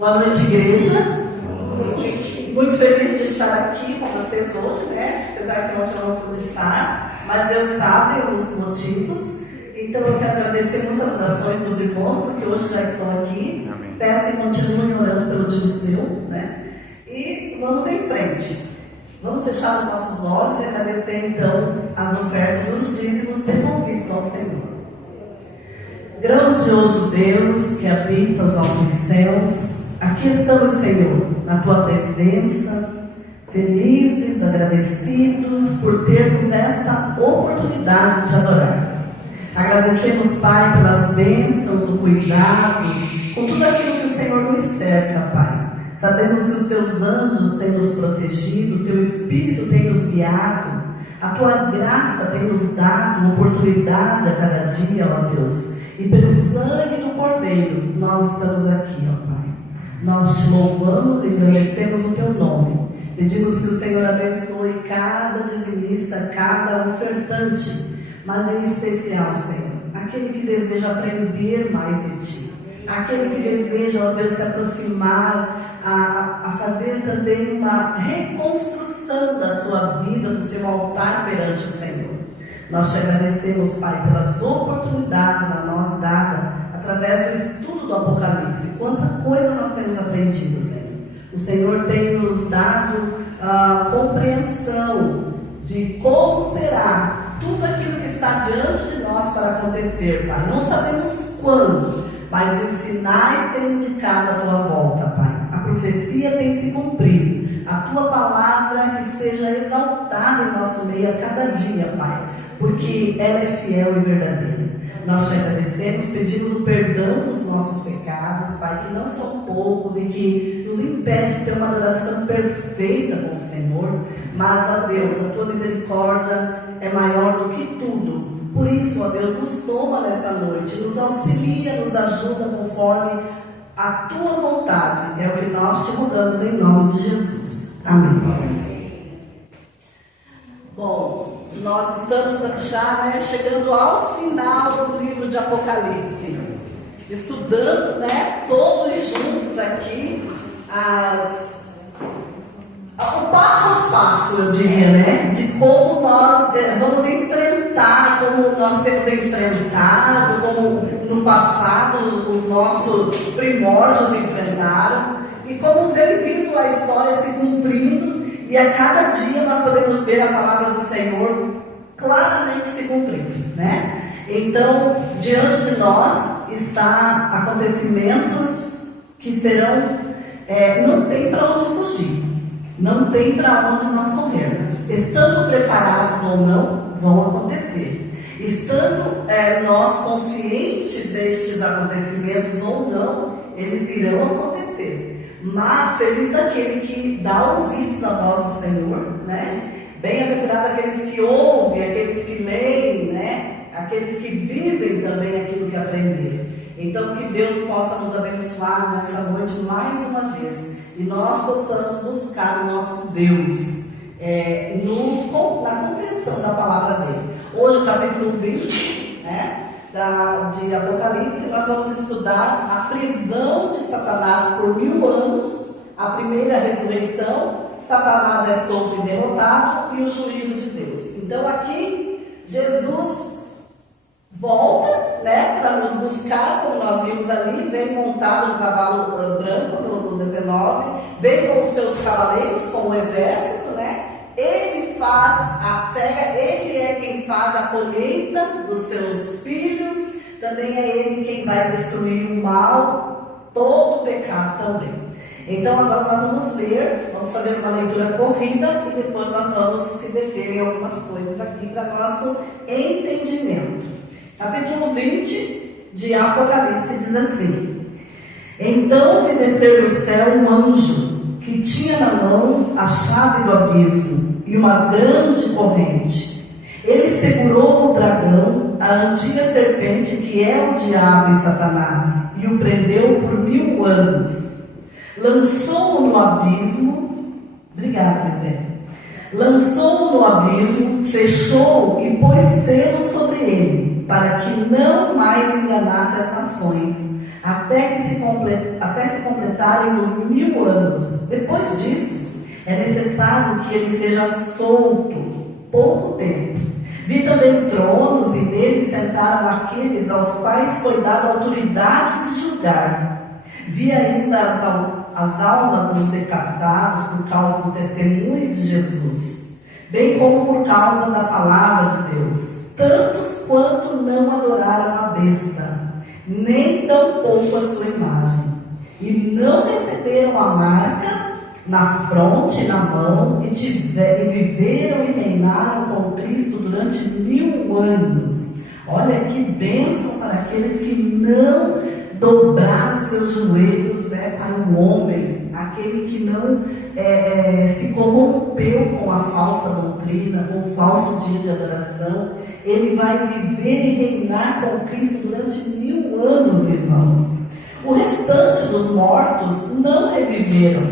Boa noite, igreja. Muito feliz de estar aqui com vocês hoje, né? Apesar que ontem eu não pude estar, mas Deus sabe os motivos. Então eu quero agradecer muitas orações dos irmãos, porque hoje já estou aqui. Amém. Peço que continuem orando pelo Dirceu, né? E vamos em frente. Vamos fechar os nossos olhos e agradecer então as ofertas, os dízimos devolvidos ao Senhor. Grandioso Deus que habita os altos céus, aqui estamos, Senhor, na Tua presença, felizes, agradecidos por termos esta oportunidade de adorar. Agradecemos, Pai, pelas bênçãos, o cuidado, com tudo aquilo que o Senhor nos cerca, Pai. Sabemos que os Teus anjos têm nos protegido, o Teu Espírito tem nos guiado, a Tua graça tem nos dado uma oportunidade a cada dia, ó Deus. E pelo sangue do Cordeiro, nós estamos aqui, ó Pai. Nós te louvamos e agradecemos o Teu nome. Pedimos que o Senhor abençoe cada dizimista, cada ofertante, mas em especial, Senhor, aquele que deseja aprender mais de Ti, aquele que deseja, ó Deus, se aproximar, a fazer também uma reconstrução da sua vida, do seu altar perante o Senhor. Nós te agradecemos, Pai, pelas oportunidades a nós dadas através do estudo do Apocalipse. Quanta coisa nós temos aprendido, Senhor. O Senhor tem nos dado a compreensão de como será tudo aquilo que está diante de nós para acontecer, Pai. Não sabemos quando, mas os sinais têm indicado a Tua volta, Pai. A profecia tem se cumprido. A Tua palavra que seja exaltada em nosso meio a cada dia, Pai, porque ela é fiel e verdadeira. Nós te agradecemos, pedimos o perdão dos nossos pecados, Pai, que não são poucos e que nos impede de ter uma adoração perfeita com o Senhor. Mas, ó Deus, a Tua misericórdia é maior do que tudo. Por isso, ó Deus, nos toma nessa noite, nos auxilia, nos ajuda conforme a Tua vontade. É o que nós te rogamos em nome de Jesus. Amém. Bom, nós estamos já chegando ao final do livro de Apocalipse, estudando, todos juntos aqui o passo a passo, eu diria, de como nós vamos enfrentar, como nós temos enfrentado, como no passado os nossos primórdios enfrentaram, e como vem vindo a história se cumprindo, e a cada dia nós podemos ver a palavra do Senhor claramente se cumprindo, Então, diante de nós está acontecimentos que serão, não tem para onde fugir, não tem para onde nós corrermos. Estando preparados ou não, vão acontecer. Estando nós conscientes destes acontecimentos ou não, eles irão acontecer. Mas feliz daquele que dá ouvidos à voz do Senhor, Bem-aventurado aqueles que ouvem, aqueles que leem, Aqueles que vivem também aquilo que aprenderam. Então que Deus possa nos abençoar nessa noite mais uma vez, e nós possamos buscar o nosso Deus na compreensão da palavra dele. Hoje, capítulo 20, de Apocalipse, nós vamos estudar a prisão de Satanás por 1000 anos, a primeira ressurreição, Satanás é solto e derrotado, e o juízo de Deus. Então aqui Jesus volta, para nos buscar, como nós vimos ali, vem montado no cavalo branco, no 19, vem com os seus cavaleiros, com o exército, Ele faz a cega, Ele é quem faz a colheita dos seus filhos, também é Ele quem vai destruir o mal, todo o pecado também. Então agora nós vamos ler, vamos fazer uma leitura corrida e depois nós vamos se deter em algumas coisas aqui para nosso entendimento. Capítulo 20 de Apocalipse diz assim: Então vi descer do céu um anjo que tinha na mão a chave do abismo e uma grande corrente. Ele segurou o dragão, a antiga serpente que é o diabo e Satanás, e o prendeu por 1000 anos. Lançou-o no abismo. Obrigada, Bezerra. Lançou-o no abismo, fechou-o e pôs selo sobre ele, para que não mais enganasse as nações, até se completarem os 1000 anos. Depois disso, é necessário que ele seja solto pouco tempo. Vi também tronos, e neles sentaram aqueles aos quais foi dada a autoridade de julgar. Vi ainda as almas dos decapitados por causa do testemunho de Jesus, bem como por causa da palavra de Deus, tantos quanto não adoraram a besta, nem tampouco a sua imagem, e não receberam a marca na fronte, na mão, e viveram e reinaram com Cristo durante 1000 anos. Olha que bênção para aqueles que não dobraram seus joelhos, para o homem, aquele que não se corrompeu com a falsa doutrina, com o falso dia de adoração. Ele vai viver e reinar com Cristo durante 1000 anos, irmãos. O restante dos mortos não reviveram,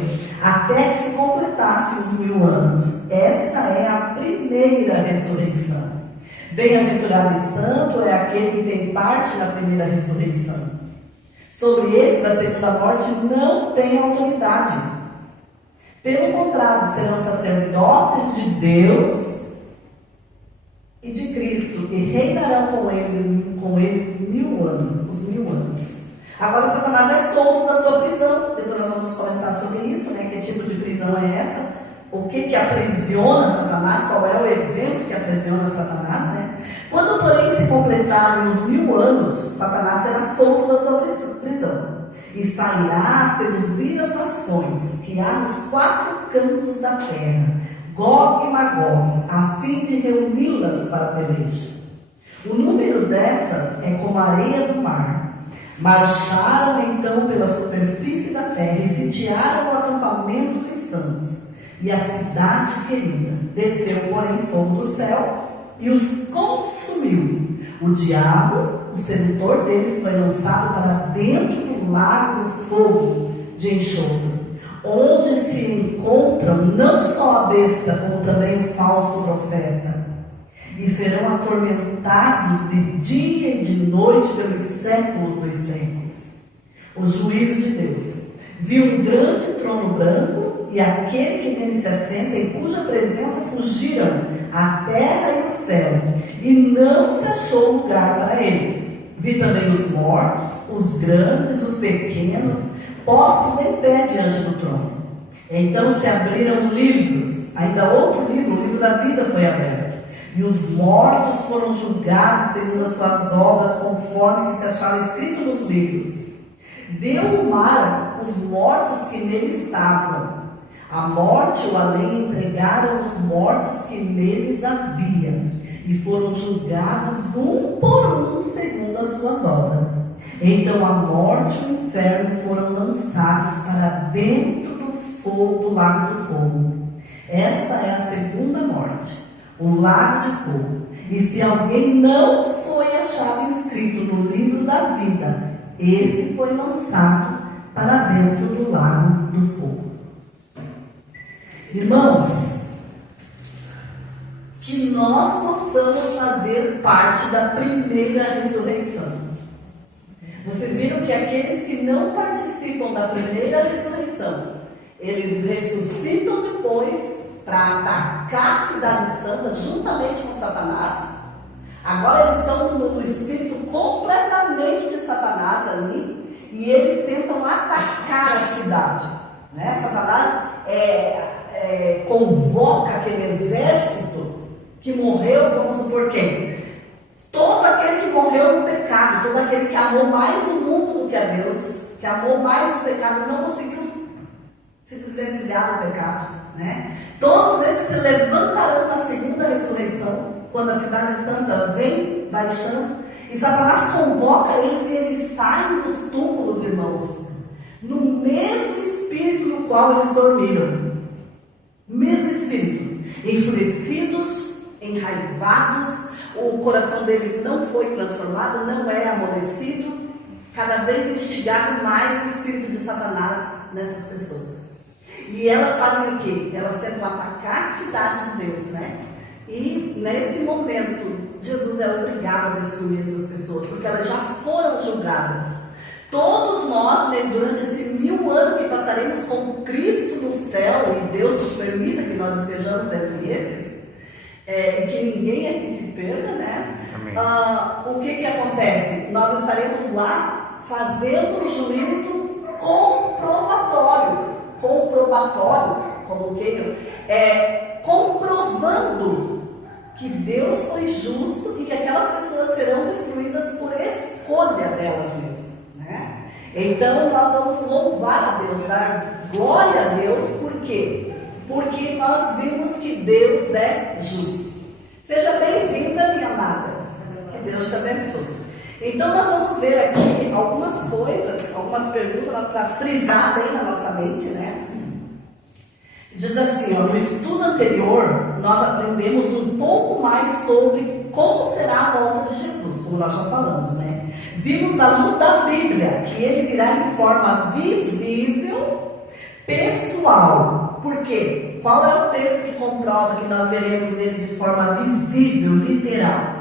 até que se completassem os 1000 anos. Esta é a primeira ressurreição. Bem-aventurado e santo é aquele que tem parte na primeira ressurreição. Sobre esses, a segunda morte não tem autoridade. Pelo contrário, serão sacerdotes de Deus e de Cristo, e reinarão com ele 1000 anos, os 1000 anos. Agora Satanás é solto da sua prisão. Depois nós vamos comentar sobre isso, que tipo de prisão é essa? O que aprisiona Satanás? Qual é o evento que aprisiona Satanás, Quando, porém, se completarem os 1000 anos, Satanás será solto da sua prisão e sairá a seduzir as nações que há nos 4 cantos da terra, Gog e Magog, a fim de reuni-las para a peleja. O número dessas é como a areia do mar. Marcharam então pela superfície da terra e sitiaram o acampamento dos santos e a cidade querida. Desceu, porém, fogo do céu e os consumiu. O diabo, o sedutor deles, foi lançado para dentro do lago do fogo de enxofre, onde se encontram não só a besta, como também o falso profeta, e serão atormentados de dia e de noite pelos séculos dos séculos. O juízo de Deus. Vi um grande trono branco e aquele que nele se assenta, em cuja presença fugiram a terra e o céu, e não se achou lugar para eles. Vi também os mortos, os grandes, os pequenos, postos em pé diante do trono. Então se abriram livros, ainda outro livro, o livro da vida foi aberto. E os mortos foram julgados segundo as suas obras, conforme que se achava escrito nos livros. Deu o mar os mortos que nele estavam. A morte e o além entregaram os mortos que neles havia, e foram julgados um por um segundo as suas obras. Então a morte e o inferno foram lançados para dentro do lago do fogo. Esta é a segunda morte, o lago de fogo. E se alguém não foi achado inscrito no livro da vida, esse foi lançado para dentro do lago do fogo. Irmãos, que nós possamos fazer parte da primeira ressurreição. Vocês viram que aqueles que não participam da primeira ressurreição, eles ressuscitam depois para atacar a cidade santa juntamente com Satanás. Agora eles estão no espírito completamente de Satanás ali, e eles tentam atacar a cidade, Satanás convoca aquele exército que morreu, vamos supor quem? Todo aquele que morreu no pecado, todo aquele que amou mais o mundo do que a Deus, que amou mais o pecado, não conseguiu se desvencilhar do pecado, Todos esses se levantarão na segunda ressurreição, quando a cidade santa vem baixando, e Satanás convoca eles, e eles saem dos túmulos, irmãos, no mesmo espírito no qual eles dormiram. Mesmo espírito, enfurecidos, enraivados, o coração deles não foi transformado, não é amolecido, cada vez instigado mais o espírito de Satanás nessas pessoas. E elas fazem o quê? Elas tentam atacar a cidade de Deus, E nesse momento, Jesus é obrigado a destruir essas pessoas, porque elas já foram julgadas Todos nós, né, durante esse 1000 anos que passaremos com Cristo no céu, e Deus nos permita que nós estejamos entre esses, e que ninguém aqui se perda, né? O que acontece? Nós estaremos lá fazendo um juízo comprobatório, como queiram, comprovando que Deus foi justo e que aquelas pessoas serão destruídas por escolha delas mesmas, né? Então nós vamos louvar a Deus, dar glória a Deus, por quê? Porque nós vimos que Deus é justo. Seja bem-vinda, minha amada, que Deus te abençoe. Então nós vamos ver aqui algumas coisas, algumas perguntas para frisar bem na nossa mente, né? Diz assim, no estudo anterior, nós aprendemos um pouco mais sobre como será a volta de Jesus, como nós já falamos, né? Vimos à luz da Bíblia que ele virá em forma visível, pessoal. Por quê? Qual é o texto que comprova que nós veremos ele de forma visível, literal?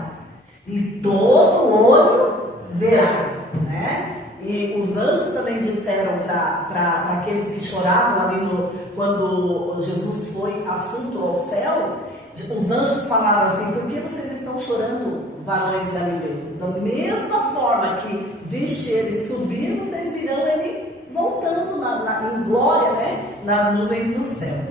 E todo olho verá, né? E os anjos também disseram para aqueles que choravam ali quando Jesus foi assunto ao céu, os anjos falaram assim: por que vocês estão chorando, varões galileus? Da mesma forma que viste ele subir, vocês virão ele voltando em glória, né? Nas nuvens do céu.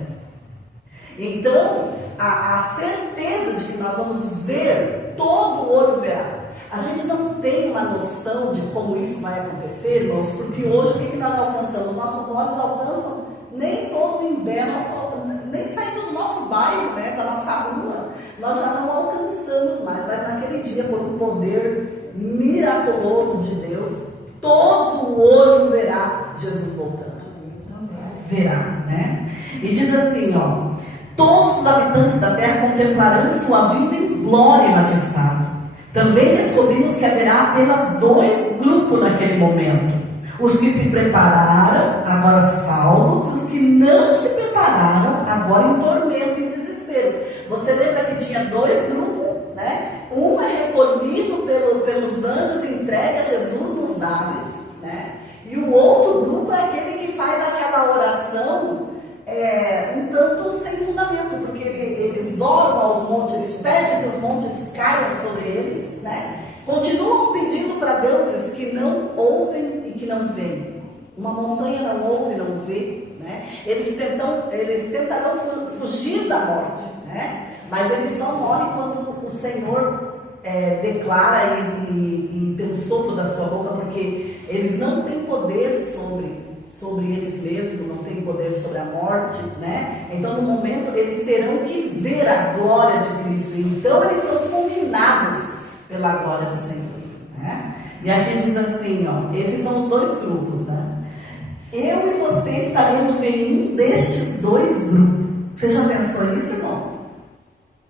Então, a certeza de que nós vamos ver, todo o olho verá. A gente não tem uma noção de como isso vai acontecer, irmãos, porque hoje o que nós alcançamos? Nossos olhos alcançam nem todo o Imbé, nem saindo do nosso bairro, né, da nossa rua, nós já não alcançamos mais, mas naquele dia, por um poder miraculoso de Deus, todo o olho verá Jesus voltando. Verá, né? E diz assim, todos os habitantes da terra contemplarão sua vida em glória e majestade. Também descobrimos que haverá apenas 2 grupos naquele momento: os que se prepararam, agora salvos, e os que não se prepararam, agora em tormento e em desespero. Você lembra que tinha 2 grupos, né? Um é recolhido pelos anjos e entregue a Jesus nos ares, né? E o outro grupo é aquele que faz aquela oração um tanto sem fundamento, porque eles oram aos montes, eles pedem que os montes caiam sobre eles, né? Continuam pedindo para deuses que não ouvem e que não veem. Uma montanha não ouve e não vê, né? Eles tentarão fugir da morte, né? Mas eles só morrem quando o Senhor declara e pelo sopro da sua boca, porque eles não têm poder sobre eles mesmos, não têm poder sobre a morte, né? Então no momento eles terão que ver a glória de Cristo, então eles são fulminados pela glória do Senhor, né? E aqui diz assim, esses são os 2 grupos, né? Eu e você estaremos em um destes 2 grupos. Você já pensou nisso, irmão?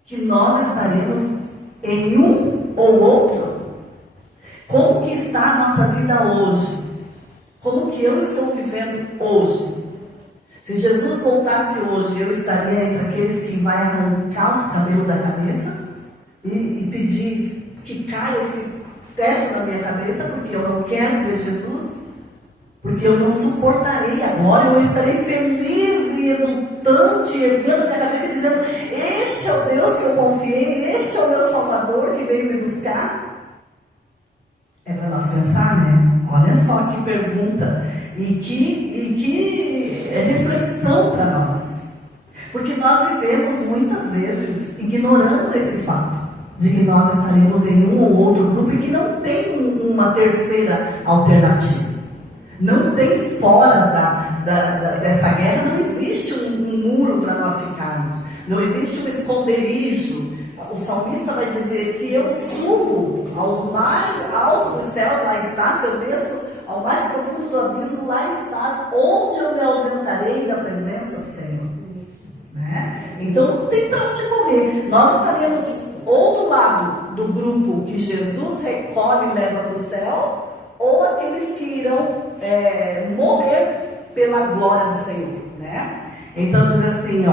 Que nós estaremos em um ou outro? Como que está a nossa vida hoje? Como que eu estou vivendo hoje? Se Jesus voltasse hoje, eu estaria entre aqueles que vai arrancar os cabelos da cabeça e pedir que caia esse teto na minha cabeça, porque eu não quero ver Jesus, porque eu não suportarei agora, eu estarei feliz e exultante, erguendo a minha cabeça e dizendo: este é o Deus que eu confiei, este é o meu Salvador que veio me buscar. É para nós pensar, né? Olha só que pergunta e que reflexão para nós. Porque nós vivemos muitas vezes ignorando esse fato de que nós estaremos em um ou outro grupo e que não tem uma terceira alternativa. Não tem fora dessa guerra, não existe um muro para nós ficarmos. Não existe um esconderijo. O salmista vai dizer: se eu subo aos mais altos dos céus, lá estás. Se eu desço ao mais profundo do abismo, lá estás. Onde eu me ausentarei da presença do Senhor? Né? Então não tem para onde correr. Nós estaremos ou do lado do grupo que Jesus recolhe e leva para o céu, ou aqueles que irão morrer pela glória do Senhor, né? Então diz assim,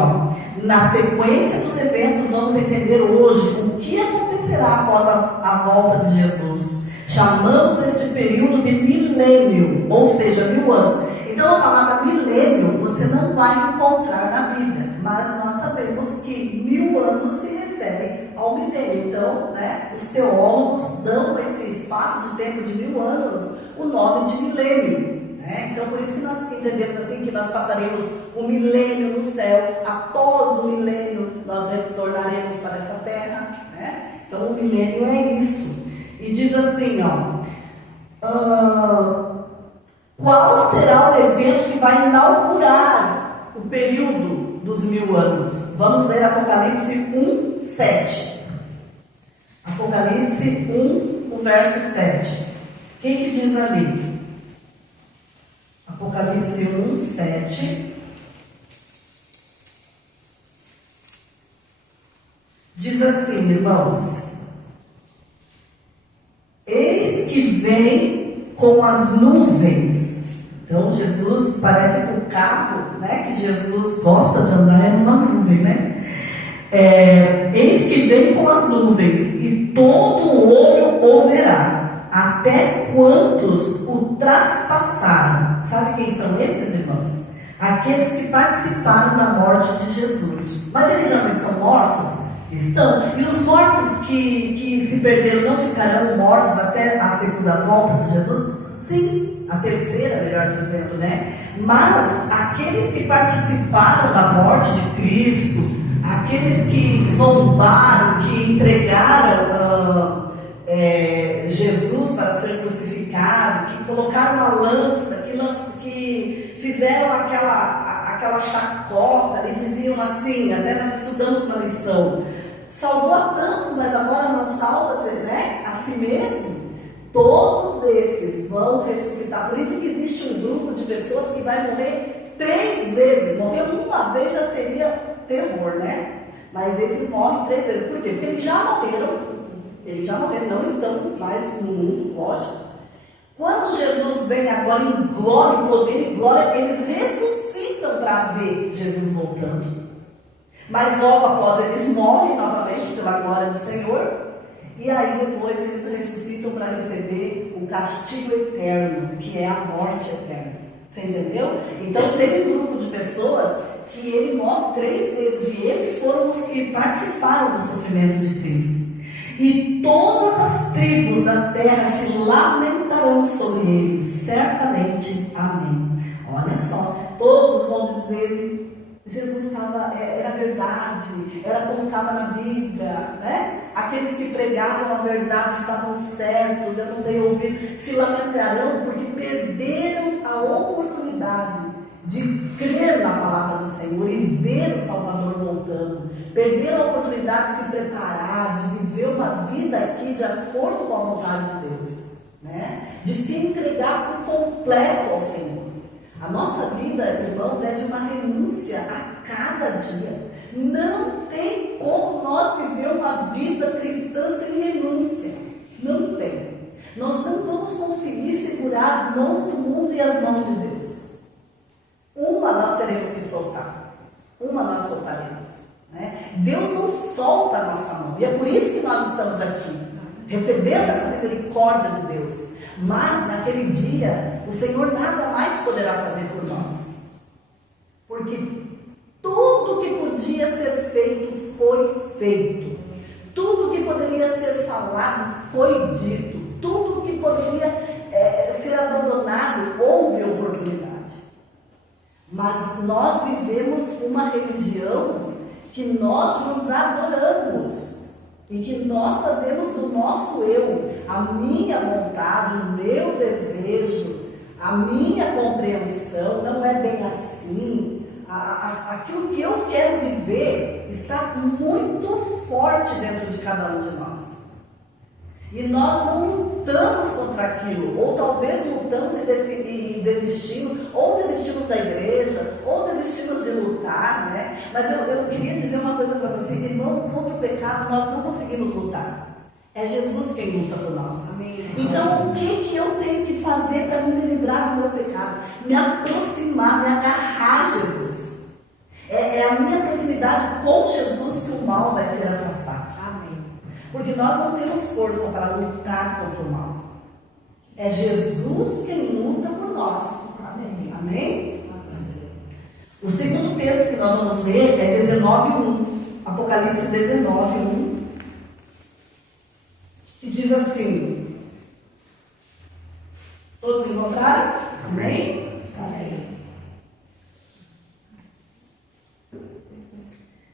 na sequência dos eventos, vamos entender hoje o que acontecerá após a volta de Jesus. Chamamos este período de milênio, ou seja, 1000 anos. Então a palavra milênio você não vai encontrar na Bíblia, mas nós sabemos que 1000 anos se refere ao milênio. Então, os teólogos dão esse espaço de tempo de 1000 anos o nome de milênio. Então por isso que nós entendemos assim que nós passaremos o milênio no céu, após o milênio nós retornaremos para essa terra. Então o milênio é isso. E diz assim, qual será o evento que vai inaugurar o período dos 1000 anos? Vamos ler Apocalipse 1, 7. Apocalipse 1, o verso 7. O que diz ali? Apocalipse 1, 7. Diz assim, irmãos: eis que vem com as nuvens. Então Jesus parece que o carro, que Jesus gosta de andar é numa nuvem, eis que vem com as nuvens, e todo o olho o verá, até quantos o traspassaram. Sabe quem são esses, irmãos? Aqueles que participaram da morte de Jesus. Mas eles já não estão mortos? Estão. E os mortos que se perderam não ficarão mortos até a segunda volta de Jesus? Sim, a terceira, melhor dizendo, Mas aqueles que participaram da morte de Cristo, aqueles que zombaram, que entregaram Jesus para ser crucificado, que colocaram uma lança, que fizeram aquela chacota e diziam assim, até nós estudamos na lição: salvou a tantos, mas agora não salva a si mesmo. Todos esses vão ressuscitar. Por isso que existe um grupo de pessoas que vai morrer 3 vezes. Morrer uma vez já seria terror, Mas esses morrem 3 vezes. Por quê? Porque eles já morreram, não estão mais no mundo, lógico. Quando Jesus vem agora em glória, em poder e glória, eles ressuscitam para ver Jesus voltando. Mas logo após eles morrem novamente pela glória do Senhor. E aí depois eles ressuscitam para receber o castigo eterno, que é a morte eterna. Você entendeu? Então tem um grupo de pessoas que ele morre 3 vezes. E esses foram os que participaram do sofrimento de Cristo. E todas as tribos da terra se lamentarão sobre ele, certamente. Amém. Olha só, todos vão dizer: Jesus era verdade, era como estava na Bíblia, Aqueles que pregavam a verdade estavam certos, eu não dei ouvir. Se lamentarão porque perderam a oportunidade de crer na palavra do Senhor e ver o Salvador voltando. Perderam a oportunidade de se preparar, de viver uma vida aqui de acordo com a vontade de Deus, De se entregar por completo ao Senhor. A nossa vida, irmãos, é de uma renúncia a cada dia. Não tem como nós viver uma vida cristã sem renúncia. Não tem. Nós não vamos conseguir segurar as mãos do mundo e as mãos de Deus. Uma nós teremos que soltar. Uma nós soltaremos. Deus não solta a nossa mão. E é por isso que nós estamos aqui, recebendo essa misericórdia de Deus. Mas naquele dia, o Senhor nada mais poderá fazer por nós. Porque tudo que podia ser feito, foi feito. Tudo que poderia ser falado, foi dito. Tudo que poderia ser abandonado, houve oportunidade. Mas nós vivemos uma religião que nós nos adoramos. E que nós fazemos do nosso eu, a minha vontade, o meu desejo, a minha compreensão. Não é bem assim. Aquilo que eu quero viver está muito forte dentro de cada um de nós. E nós não lutamos contra aquilo, ou talvez lutamos e desistimos, ou desistimos da igreja, ou desistimos de lutar, Mas eu queria dizer uma coisa para você, irmão: contra o pecado nós não conseguimos lutar. É Jesus quem luta por nós. Amém. Então, o que eu tenho que fazer para me livrar do meu pecado? Me aproximar, me agarrar a Jesus. É a minha proximidade com Jesus que o mal vai ser afastado. Amém. Porque nós não temos força para lutar contra o mal. É Jesus quem luta por nós. Amém? Amém? O segundo texto que nós vamos ler é 19:1. Apocalipse 19:1. Que diz assim. Todos encontraram? Amém? Amém.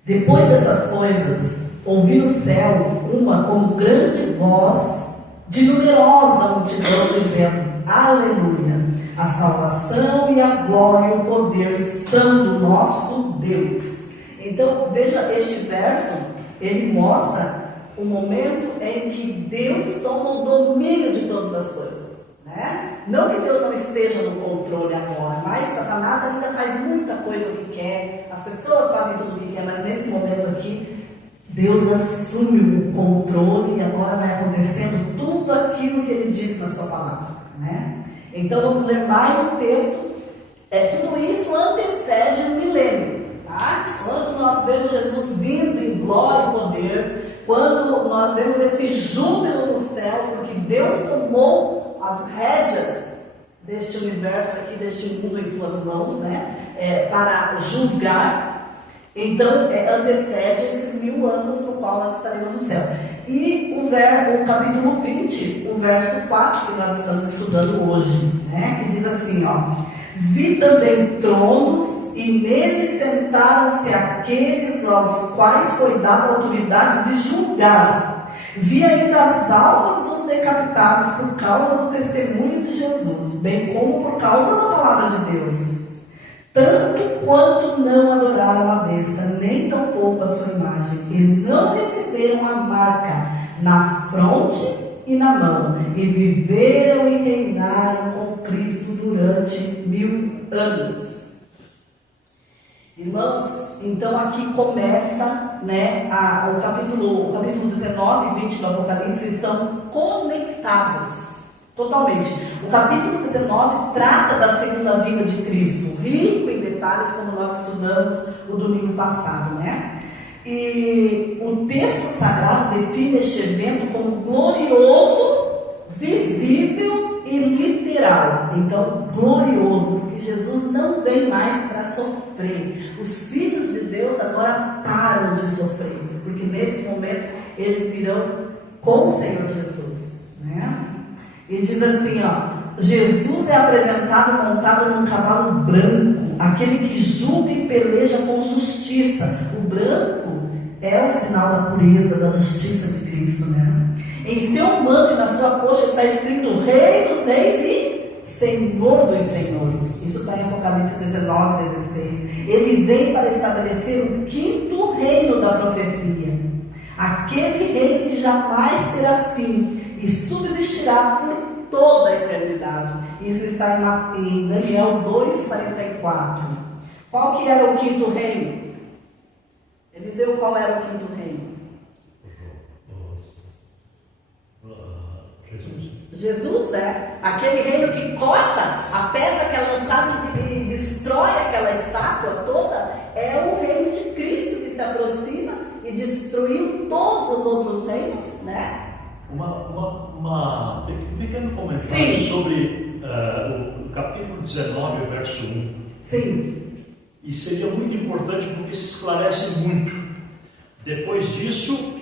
Depois dessas coisas, ouvi no céu uma como grande voz de numerosa multidão dizendo: Aleluia! A salvação e a glória e o poder são do nosso Deus. Então, veja este verso, ele mostra o momento em que Deus toma o domínio de todas as coisas, né? Não que Deus não esteja no controle agora, mas Satanás ainda faz muita coisa o que quer, as pessoas fazem tudo o que quer, mas nesse momento aqui, Deus assume o controle e agora vai acontecendo tudo aquilo que Ele disse na sua palavra, né? Então vamos ler mais um texto. Tudo isso antecede o milênio, tá? Quando nós vemos Jesus vindo em glória e poder, quando nós vemos esse júbilo no céu, porque Deus tomou as rédeas deste universo aqui, deste mundo em suas mãos, né? Para julgar. Então, antecede esses 1000 anos no qual nós estaremos no céu. E o capítulo 20, o verso 4, que nós estamos estudando hoje, né? Que diz assim, ó: Vi também tronos, e neles sentaram-se aqueles aos quais foi dada a autoridade de julgar. Vi ainda as almas dos decapitados por causa do testemunho de Jesus, bem como por causa da palavra de Deus. Tanto quanto não adoraram a besta, nem tampouco a sua imagem, e não receberam a marca na fronte e na mão, e viveram e reinaram com Cristo durante 1000 anos. Irmãos, então aqui começa, né, o capítulo 19 e 20 do Apocalipse estão conectados. Totalmente. O capítulo 19 trata da segunda vinda de Cristo, rico em detalhes, como nós estudamos o domingo passado, né? E o texto sagrado define este evento como glorioso, visível e literal. Então, glorioso, porque Jesus não vem mais para sofrer. Os filhos de Deus agora param de sofrer, porque nesse momento eles irão com o Senhor Jesus, né? E diz assim, ó: Jesus é apresentado montado num cavalo branco, aquele que julga e peleja com justiça. O branco é o sinal da pureza, da justiça de Cristo, né? Em seu manto e na sua coxa está escrito Rei dos Reis e Senhor dos Senhores. Isso está em Apocalipse 19, 16. Ele vem para estabelecer o 5º reino da profecia. Aquele reino que jamais terá fim e subsistirá por toda a eternidade. Isso está em Daniel 2,44. Qual que era o 5º reino? Eliseu, qual era o 5º reino? Jesus, né? Aquele reino que corta a pedra que é lançada e destrói aquela estátua toda, é o reino de Cristo que se aproxima e destruiu todos os outros reinos, né? Um pequeno comentário. Sim. Sobre o capítulo 19, verso 1. Sim. E seria muito importante porque se esclarece muito. Depois disso,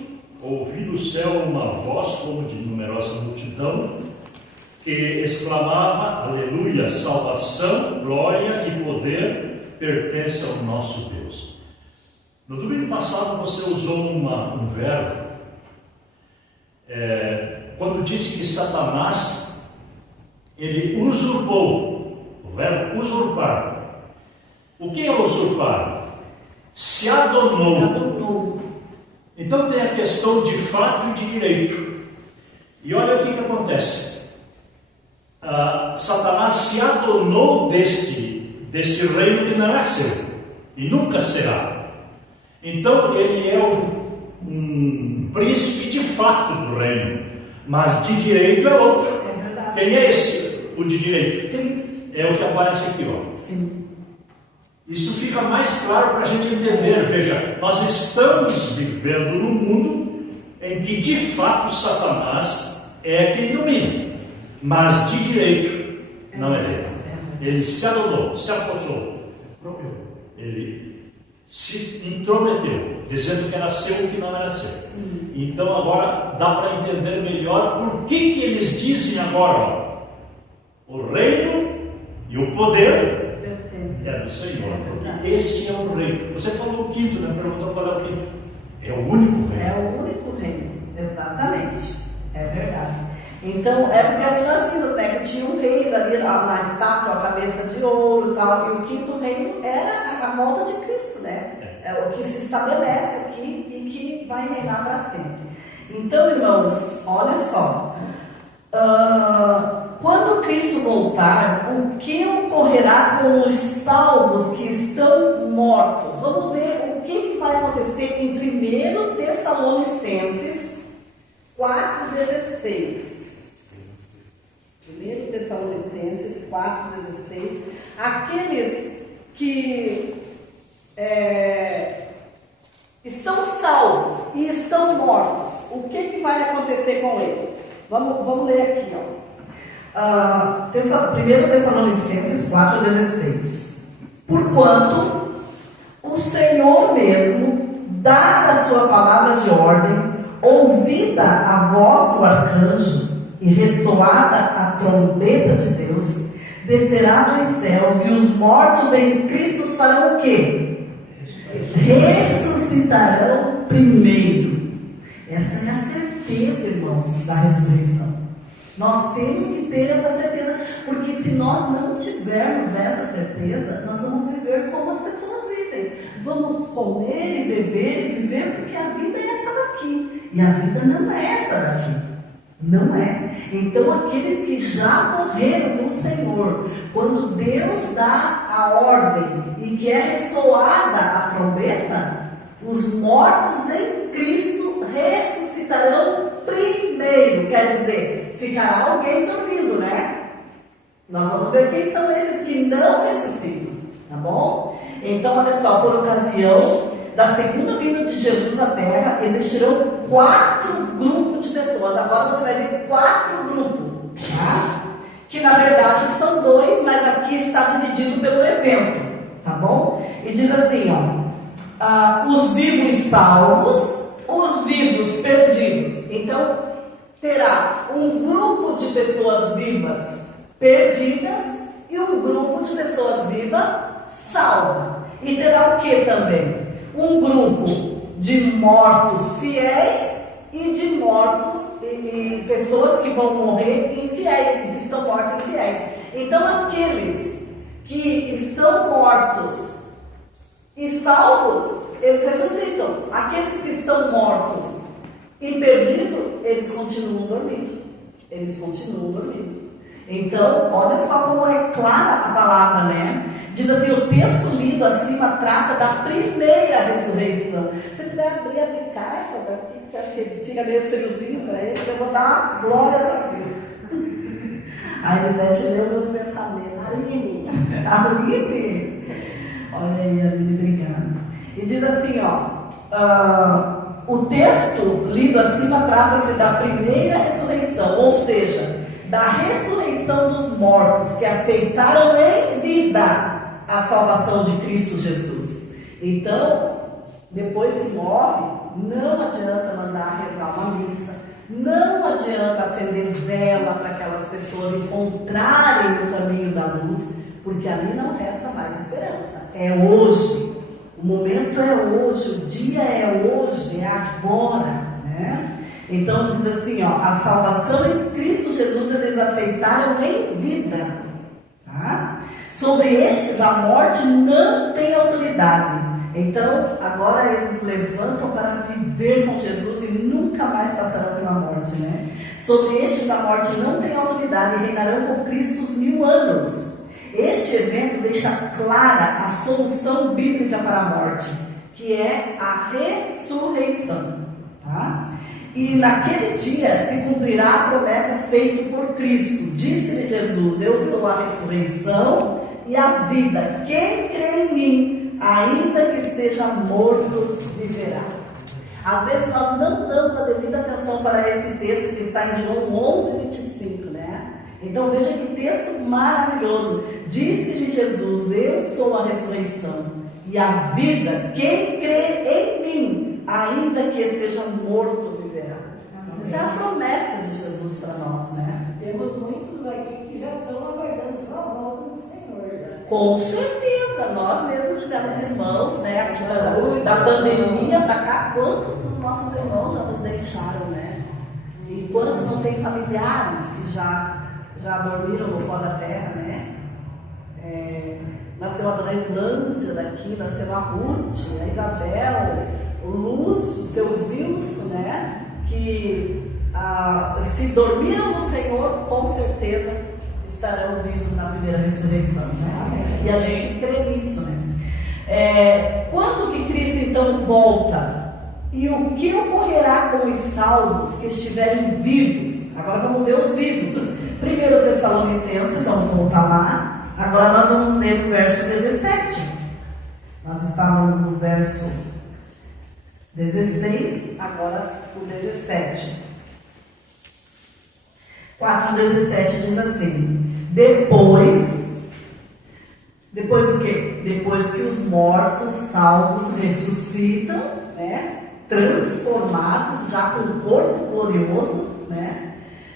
ouvi do céu uma voz como de numerosa multidão que exclamava: Aleluia, salvação, glória e poder pertence ao nosso Deus. No domingo passado você usou um verbo quando disse que Satanás ele usurpou, o verbo usurpar. O que é usurpar? Se adonou. Então tem a questão de fato e de direito. E olha o que acontece. Satanás se adonou deste reino que não é seu e nunca será. Então ele é um príncipe de fato do reino, mas de direito é outro. É verdade. Quem é esse? O de direito? É o que aparece aqui, ó. Sim. Isso fica mais claro para a gente entender. Veja, nós estamos vivendo num mundo em que de fato Satanás é quem domina. mas de direito não hereda. Ele se adotou, se apossou, ele se intrometeu, dizendo que era seu o que não era seu. Sim. Então agora dá para entender melhor por que eles dizem agora, ó, o reino e o poder é do Senhor. Esse é o reino. Você falou o quinto, né? Perguntou qual é o quinto. É o único reino. É o único reino, exatamente. É verdade. Então, é porque ali nós vimos, né, que tinha um rei ali na estátua, a cabeça de ouro e tal, e o quinto reino era a volta de Cristo, né? É o que se estabelece aqui e que vai reinar para sempre. Então, irmãos, olha só. Quando Cristo voltar, o que ocorrerá com os salvos que estão mortos? Vamos ver o que vai acontecer em 1 Tessalonicenses 4,16. 1 Tessalonicenses 4,16. Aqueles que estão salvos e estão mortos, o que vai acontecer com eles? Vamos ler aqui, ó. 1 Tessalonicenses 4,16. Porquanto o Senhor mesmo, dada a sua palavra de ordem, ouvida a voz do arcanjo e ressoada a trombeta de Deus, descerá dos céus, e os mortos em Cristo farão o quê? Ressuscitarão primeiro. Essa é a certeza, irmãos, da ressurreição. Nós temos que ter essa certeza, porque se nós não tivermos essa certeza, nós vamos viver como as pessoas vivem. Vamos comer e beber e viver, porque a vida é essa daqui. E a vida não é essa daqui. Não é. Então, aqueles que já morreram no Senhor, quando Deus dá a ordem e que é ressoada a trombeta, os mortos em Cristo ressuscitarão primeiro. Quer dizer, ficará alguém dormindo, né? Nós vamos ver quem são esses que não ressuscitam, tá bom? Então, olha só, por ocasião da segunda vinda de Jesus à Terra, existirão 4 grupos de pessoas. Agora você vai ver 4 grupos, tá? Que na verdade são 2, mas aqui está dividido pelo evento, tá bom? E diz assim, ó, os vivos salvos, os vivos perdidos. Então, terá um grupo de pessoas vivas perdidas e um grupo de pessoas vivas salvas. E terá o que também? Um grupo de mortos fiéis e de mortos e pessoas que vão morrer infiéis, que estão mortos infiéis. Então, aqueles que estão mortos e salvos, eles ressuscitam. Aqueles que estão mortos e perdidos, eles continuam dormindo. Eles continuam dormindo. Então, olha só como é clara a palavra, né? Diz assim, o texto lido acima trata da primeira ressurreição. Se puder abrir a caixa, porque acho que fica meio friozinho para ele, eu vou dar glória a Deus. A Elisete leu meus pensamentos. Aline! Olha aí, Aline, obrigada. E diz assim, ó, o texto lido acima trata-se da primeira ressurreição, ou seja, da ressurreição dos mortos que aceitaram em vida a salvação de Cristo Jesus. Então, depois que morre, não adianta mandar rezar uma missa, não adianta acender vela para aquelas pessoas encontrarem o caminho da luz, porque ali não resta mais esperança. É hoje, o momento é hoje, o dia é hoje, é agora, né? Então diz assim, ó, a salvação em Cristo Jesus eles aceitaram em vida, tá? Sobre estes a morte não tem autoridade. Então agora eles levantam para viver com Jesus e nunca mais passarão pela morte, né? Sobre estes a morte não tem autoridade e reinarão com Cristo os 1000 anos. Este evento deixa clara a solução bíblica para a morte, que é a ressurreição, tá? E naquele dia se cumprirá a promessa feita por Cristo. Disse-lhe Jesus, eu sou a ressurreição e a vida. Quem crê em mim, ainda que esteja morto, viverá. Às vezes nós não damos a devida atenção para esse texto que está em João 11:25, né? Então veja que texto maravilhoso. Disse-lhe Jesus: eu sou a ressurreição e a vida. Quem crê em mim, ainda que esteja morto, viverá. Essa é a promessa de Jesus para nós, né? Temos muitos aqui que já estão aguardando só a volta do Senhor. Né? Com certeza, nós mesmos tivemos irmãos, né? Aqui da pandemia para cá, quantos dos nossos irmãos já nos deixaram, né? E quantos não têm familiares que já dormiram no pó da terra, né? Nasceu a dona Islândia daqui, nasceu a Ruth, a Isabel, o Lúcio, o seu Wilson, né? Que se dormiram no Senhor, com certeza estarão vivos na primeira ressurreição, né? E a gente crê nisso, né? Quando que Cristo então volta? E o que ocorrerá com os salvos que estiverem vivos? Agora vamos ver os vivos. 1 Tessalonicenses, vamos voltar lá. Agora nós vamos ler o verso 17. Nós estávamos no verso 16, agora o 17. 4:17 diz assim: Depois do quê? Depois que os mortos salvos ressuscitam, né? Transformados, já com corpo glorioso, né?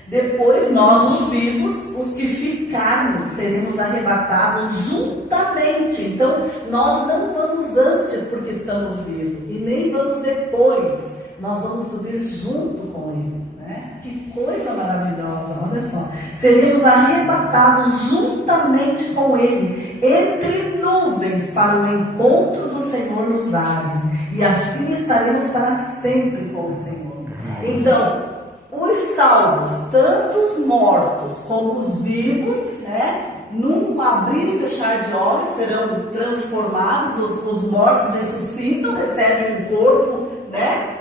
Depois nós, os vivos, os que ficarmos, seremos arrebatados juntamente. Então, nós não vamos antes porque estamos vivos, e nem vamos depois. Nós vamos subir junto com eles, né? Que coisa maravilhosa, olha só. Seremos arrebatados juntamente com ele, entre nuvens, para o encontro do Senhor nos ares. E assim estaremos para sempre com o Senhor. Então, os salvos, tanto os mortos como os vivos, né, num abrir e fechar de olhos, serão transformados. Os mortos ressuscitam, recebem um corpo, né,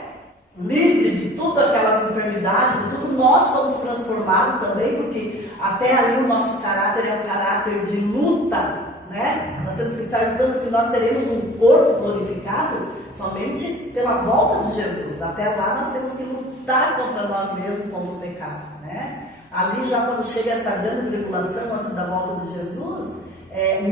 livre de todas aquelas enfermidades, de tudo. Nós somos transformados também, porque até ali o nosso caráter é um caráter de luta, né? Nós temos que estar lutando, porque nós seremos um corpo glorificado somente pela volta de Jesus. Até lá nós temos que lutar contra nós mesmos, contra o pecado, né? Ali já quando chega essa grande tribulação antes da volta de Jesus,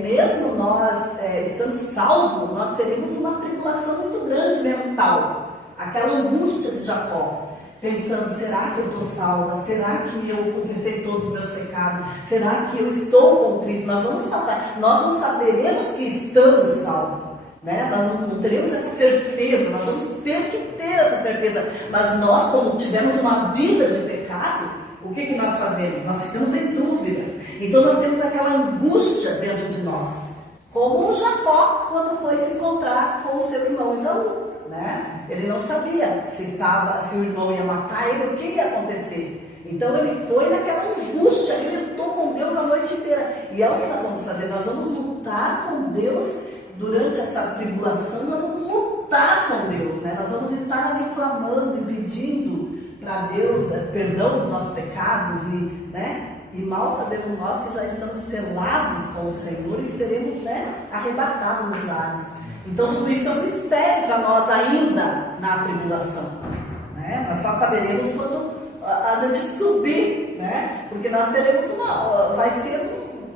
mesmo nós estando salvos, nós teremos uma tribulação muito grande mental. Aquela angústia de Jacó, pensando: será que eu estou salva? Será que eu confessei todos os meus pecados? Será que eu estou com Cristo? Nós vamos passar, nós não saberemos que estamos salvos, né? Nós não teremos essa certeza, nós vamos ter que ter essa certeza. Mas nós, como tivemos uma vida de pecado, o que nós fazemos? Nós ficamos em dúvida. Então nós temos aquela angústia dentro de nós, como o Jacó quando foi se encontrar com o seu irmão Esaú, né? Ele não sabia se o irmão ia matar ele, o que ia acontecer. Então ele foi naquela angústia, ele lutou com Deus a noite inteira. E é o que nós vamos fazer, nós vamos lutar com Deus. Durante essa tribulação, nós vamos lutar com Deus, né? Nós vamos estar ali clamando e pedindo para Deus perdão dos nossos pecados, né? E mal sabemos nós que já estamos selados com o Senhor e seremos, né, arrebatados nos ares. Então tudo isso é um mistério para nós ainda na tribulação, né? Nós só saberemos quando a gente subir, né? Porque nós teremos vai ser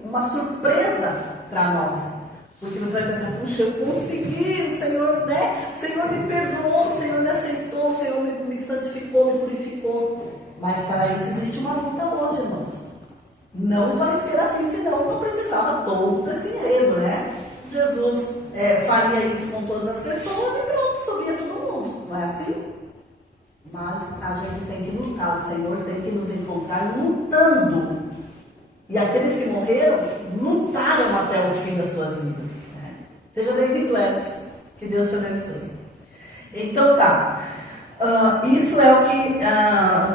uma surpresa para nós. Porque você vai pensar: puxa, eu consegui, o Senhor, né? O Senhor me perdoou, o Senhor me aceitou, o Senhor me santificou, me purificou. Mas para isso existe uma luta hoje, irmãos. Não vai ser assim, senão não precisava todo esse enredo, né? Jesus faria isso com todas as pessoas e pronto, subia todo mundo. Não é assim? Mas a gente tem que lutar, o Senhor tem que nos encontrar lutando. E aqueles que morreram, lutaram até o fim das suas vidas, né? Seja bem-vindo, Edson. Que Deus te abençoe. Então tá. Isso é o que,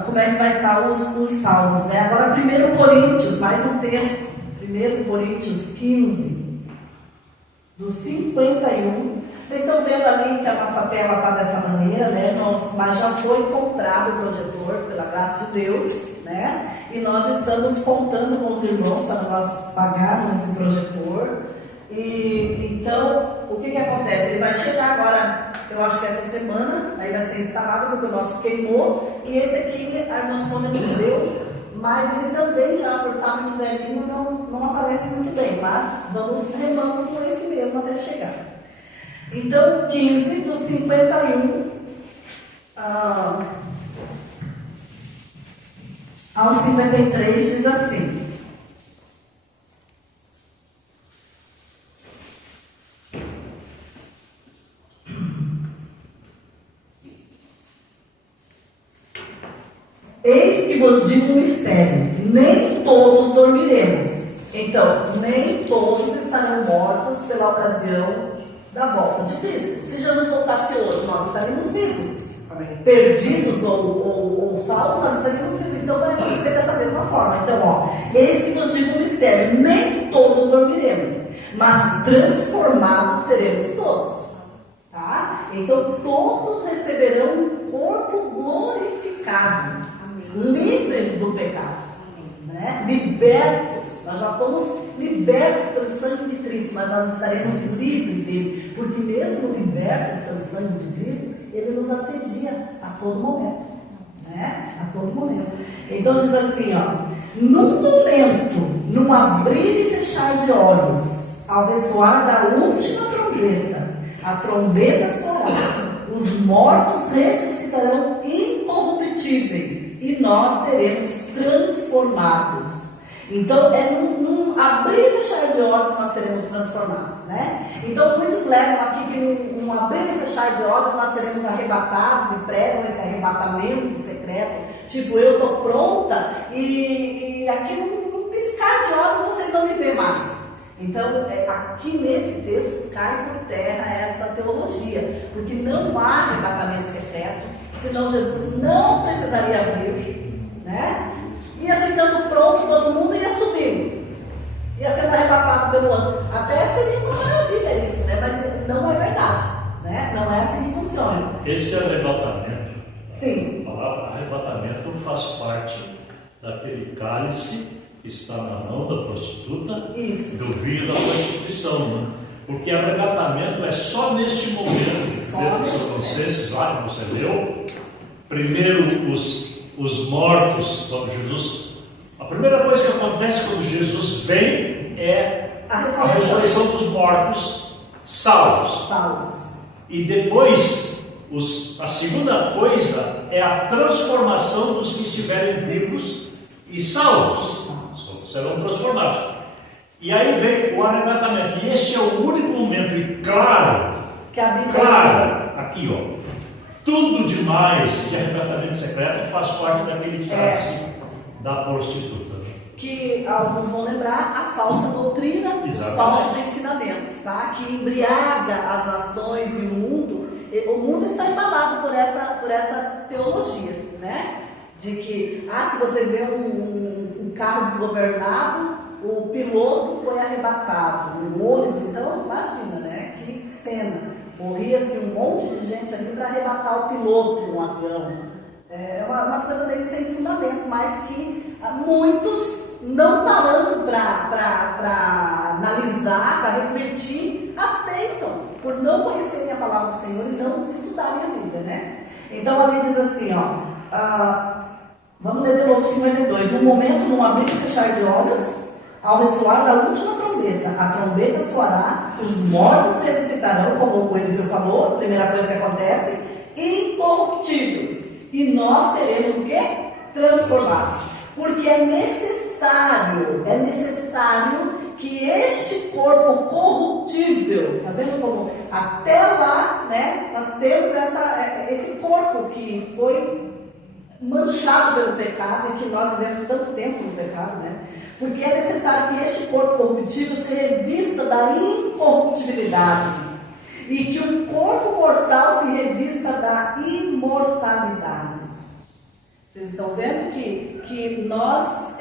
como é que vai estar os salvos, né? Agora 1 Coríntios, mais um texto. 1 Coríntios 15, do 51. Vocês estão vendo ali que a nossa tela está dessa maneira, né? Mas já foi comprado o projetor, pela graça de Deus, né? E nós estamos contando com os irmãos para nós pagarmos esse projetor. E então, o que acontece? Ele vai chegar agora, eu acho que essa semana, aí vai ser instalado, porque o nosso queimou. E esse aqui a irmã Sônia nos deu mas ele também, já por estar muito velhinho, não aparece muito bem, mas vamos remando com esse mesmo até chegar. Então, 15 do 51 ao 53 diz assim: eis que vos digo um mistério, nem todos dormiremos. Então, nem todos estarão mortos pela ocasião da volta de Cristo. Se Jesus voltasse hoje, nós estaremos vivos. Amém. Perdidos ou salvos, nós estaríamos vivos. Então, vai acontecer dessa mesma forma. Então, eis que vos digo um mistério, nem todos dormiremos, mas transformados seremos todos. Tá? Então, todos receberão um corpo glorificado. Livres do pecado, né? Libertos, nós já fomos libertos pelo sangue de Cristo, mas nós estaremos livres dele, porque mesmo libertos pelo sangue de Cristo, ele nos assedia a todo momento, né? A todo momento. Então diz assim, num momento, num abrir e fechar de olhos, ao ressoar da última trombeta, a trombeta soará, os mortos ressuscitarão incorruptíveis e nós seremos transformados. Então, num abrir e fechar de olhos nós seremos transformados, né? Então, muitos levam aqui que num abrir e fechar de olhos nós seremos arrebatados e pregam esse arrebatamento secreto. Tipo, eu estou pronta e aqui num piscar de olhos vocês vão me ver mais. Então, aqui nesse texto cai por terra essa teologia, porque não há arrebatamento secreto, senão Jesus não precisaria vir, né? Ia ficando pronto, todo mundo ia subindo, ia sendo arrebatado pelo ano. Até seria uma maravilha isso, né? Mas não é verdade, né? Não é assim que funciona. Esse arrebatamento, sim, a palavra arrebatamento faz parte daquele cálice que está na mão da prostituta, isso, do vinho da prostituição, né? Porque arrebatamento é só neste momento. Dentro dos Colossenses, lá que você leu, primeiro os mortos, quando Jesus, a primeira coisa que acontece quando Jesus vem é a ressurreição dos mortos salvos. E depois, a segunda coisa é a transformação dos que estiverem vivos e salvos. Serão transformados. E aí vem o arrebatamento. E este é o único momento, e claro, aqui, tudo demais de arrebatamento secreto faz parte daquele cálice da prostituta. Que alguns vão lembrar a falsa doutrina, os falsos ensinamentos, tá? Que embriaga as ações e o mundo está embalado por essa teologia, né? De que, se você vê um carro desgovernado, o piloto foi arrebatado, um ônibus, então imagina, né? Que cena. Morria-se um monte de gente ali para arrebatar o piloto de um avião. É uma coisa meio sem fundamento, mas que muitos, não parando para analisar, para refletir, aceitam, por não conhecerem a palavra do Senhor e não estudarem a Bíblia, né? Então ali diz assim, vamos ler de novo 52. No momento, num abrir e fechar de olhos, ao ressoar da última trombeta, a trombeta soará, os mortos ressuscitarão, como o Eliseu falou, a primeira coisa que acontece, incorruptíveis. E nós seremos o quê? Transformados. Porque é necessário que este corpo corruptível, tá vendo como até lá, né, nós temos esse corpo que foi manchado pelo pecado e que nós vivemos tanto tempo no pecado, né? Porque é necessário que este corpo corruptível se revista da incorruptibilidade e que o corpo mortal se revista da imortalidade. Vocês estão vendo que nós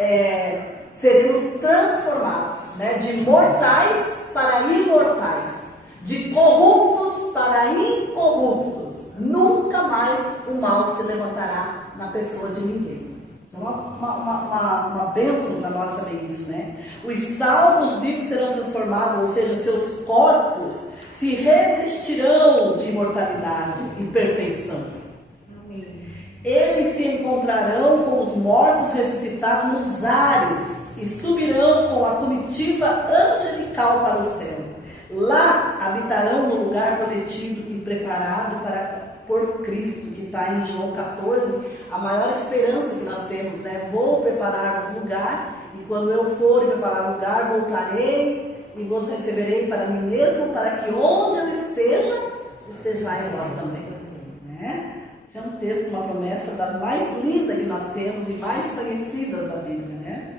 seremos transformados, né? De mortais para imortais, de corruptos para incorruptos. Nunca mais o mal se levantará na pessoa de ninguém. Isso é uma bênção da nossa lei, isso, né? Os salvos vivos serão transformados, ou seja, seus corpos se revestirão de imortalidade e perfeição. Eles se encontrarão com os mortos ressuscitados nos ares e subirão com a comitiva angelical para o céu. Lá habitarão no lugar prometido e preparado por Cristo, que está em João 14, a maior esperança que nós temos, né? Vou preparar-vos lugar, e quando eu for preparar lugar, voltarei e vos receberei para mim mesmo, para que onde eu esteja, estejais vós também. Né? Esse é um texto, uma promessa das mais lindas que nós temos e mais conhecidas da Bíblia, né?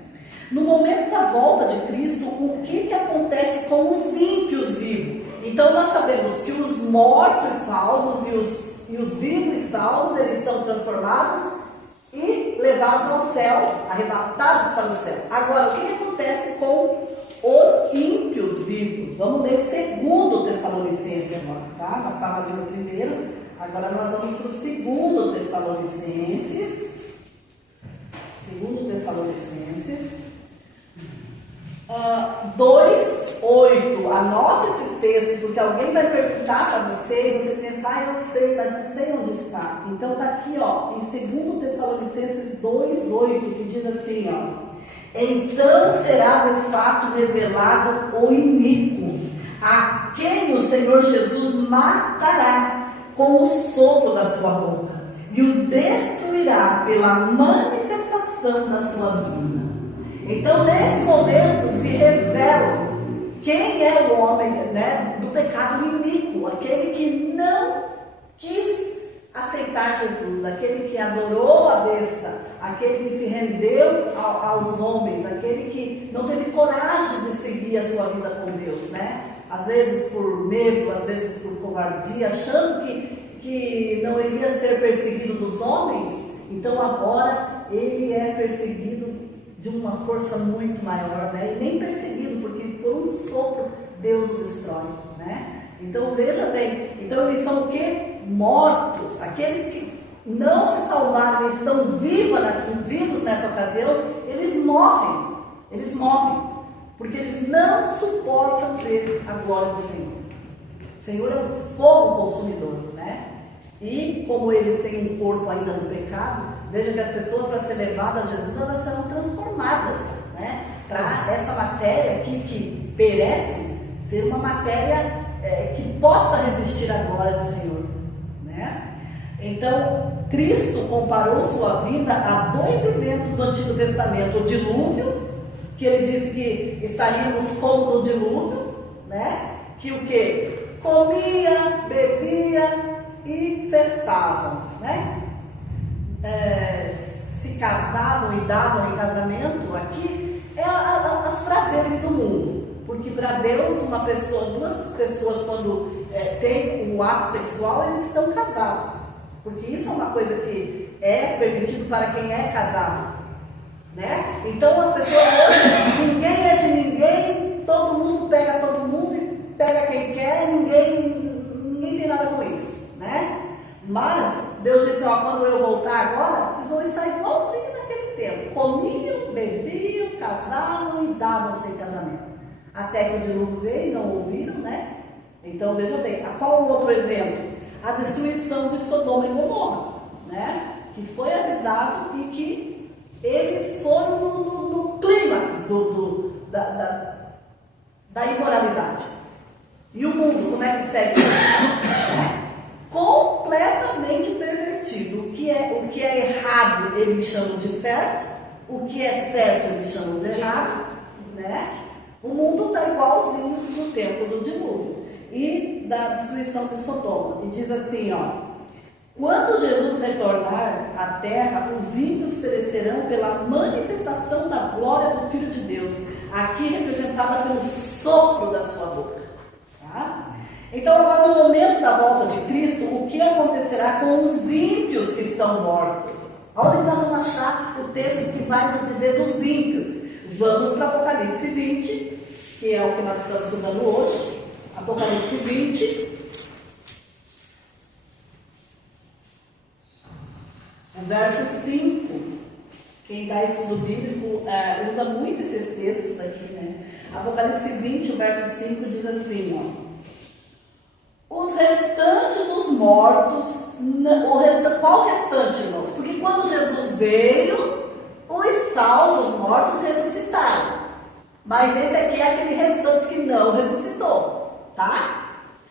No momento da volta de Cristo, o que acontece com os ímpios vivos? Então nós sabemos que os mortos salvos e os vivos salvos, eles são transformados e levados ao céu, arrebatados para o céu. Agora, o que acontece com os ímpios vivos? Vamos ler 2 Tessalonicenses agora, tá? Nós falamos no primeiro, agora nós vamos para o 2 Tessalonicenses. 2 Tessalonicenses 2:8. Anote esses textos, porque alguém vai perguntar para você e você pensar, eu sei, mas não sei onde está. Então está aqui, ó, em 2 Tessalonicenses 2:8, que diz assim, ó: então será de fato revelado o iníquo, a quem o Senhor Jesus matará com o sopro da sua boca e o destruirá pela manifestação da sua vinda. Então, nesse momento, se revela quem é o homem, né, do pecado iníquo, aquele que não quis aceitar Jesus, aquele que adorou a besta, aquele que se rendeu aos homens, aquele que não teve coragem de seguir a sua vida com Deus, né? Às vezes por medo, às vezes por covardia, achando que não iria ser perseguido dos homens. Então agora ele é perseguido de uma força muito maior, né? E nem perseguido, porque por um sopro Deus o destrói, né? Então veja bem, então eles são o quê? Mortos. Aqueles que não se salvaram e estão vivos nessa ocasião, eles morrem, porque eles não suportam ver a glória do Senhor. O Senhor é um fogo consumidor, né? E como eles têm um corpo ainda no pecado, veja que as pessoas, para ser levadas a Jesus, elas serão transformadas, né? Para essa matéria aqui que perece, ser uma matéria que possa resistir à glória do Senhor, né? Então, Cristo comparou sua vinda a 2 eventos do Antigo Testamento: o dilúvio, que ele disse que estaríamos como no dilúvio, né? Que o que? Comia, bebia e festavam, né? Se casavam e davam em casamento. Aqui é as prazeres do mundo, porque para Deus duas pessoas quando têm um ato sexual, eles estão casados, porque isso é uma coisa que é permitido para quem é casado, né? Então as pessoas hoje, ninguém é de ninguém, todo mundo pega todo mundo e pega quem quer, ninguém tem nada com isso, né? Mas Deus disse, ó, quando eu voltar agora, vocês vão estar igualzinho naquele tempo. Comiam, bebiam, casavam e davam-se em casamento. Até que o dilúvio veio e não ouviram, né? Então veja bem, qual o outro evento? A destruição de Sodoma e Gomorra, né? Que foi avisado e que eles foram no clímax da imoralidade. E o mundo, como é que segue? Completamente pervertido. O que é errado, eles chamam de certo. O que é certo, eles chamam de errado, né? O mundo está igualzinho no tempo do dilúvio e da destruição de Sodoma. E diz assim, ó: quando Jesus retornar à terra, os ímpios perecerão pela manifestação da glória do Filho de Deus, aqui representada pelo sopro da sua boca. Tá? Então, agora, no momento da volta de Cristo, o que acontecerá com os ímpios que estão mortos? Onde nós vamos achar o texto que vai nos dizer dos ímpios? Vamos para Apocalipse 20, que é o que nós estamos estudando hoje. Apocalipse 20, o verso 5. Quem dá estudo bíblico usa muito esses textos aqui, né? Apocalipse 20, o verso 5 diz assim, ó: os restantes dos mortos, qual restante, irmãos? Porque quando Jesus veio, os salvos mortos ressuscitaram. Mas esse aqui é aquele restante que não ressuscitou, tá?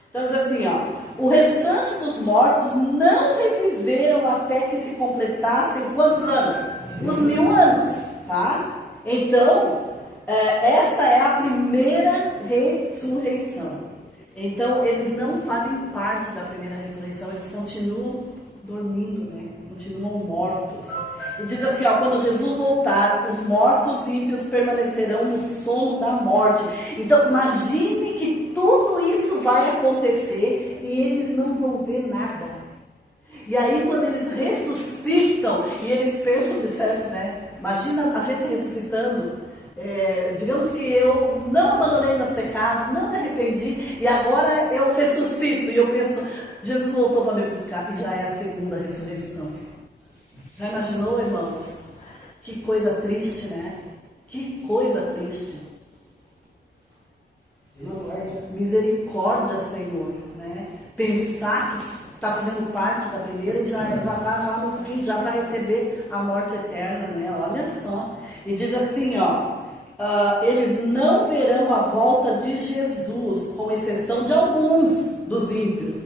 Então diz assim, ó, o restante dos mortos não reviveram até que se completassem quantos anos? Os 1000 anos, tá? Então, essa é a primeira ressurreição. Então, eles não fazem parte da primeira ressurreição, eles continuam dormindo, né? Continuam mortos. E diz assim, ó, quando Jesus voltar, os mortos ímpios permanecerão no sono da morte. Então, imagine que tudo isso vai acontecer e eles não vão ver nada. E aí, quando eles ressuscitam, e eles pensam de certo, né? Imagina a gente ressuscitando. Digamos que eu não abandonei meus pecados, não me arrependi, e agora eu ressuscito. E eu penso, Jesus voltou para me buscar, e já é a segunda ressurreição. Já imaginou, irmãos? Que coisa triste, né? Que coisa triste. Misericórdia, Senhor, né? Pensar que está fazendo parte da primeira e já está já no fim, já vai receber a morte eterna, né? Olha só. E diz assim, ó, eles não verão a volta de Jesus, com exceção de alguns dos ímpios,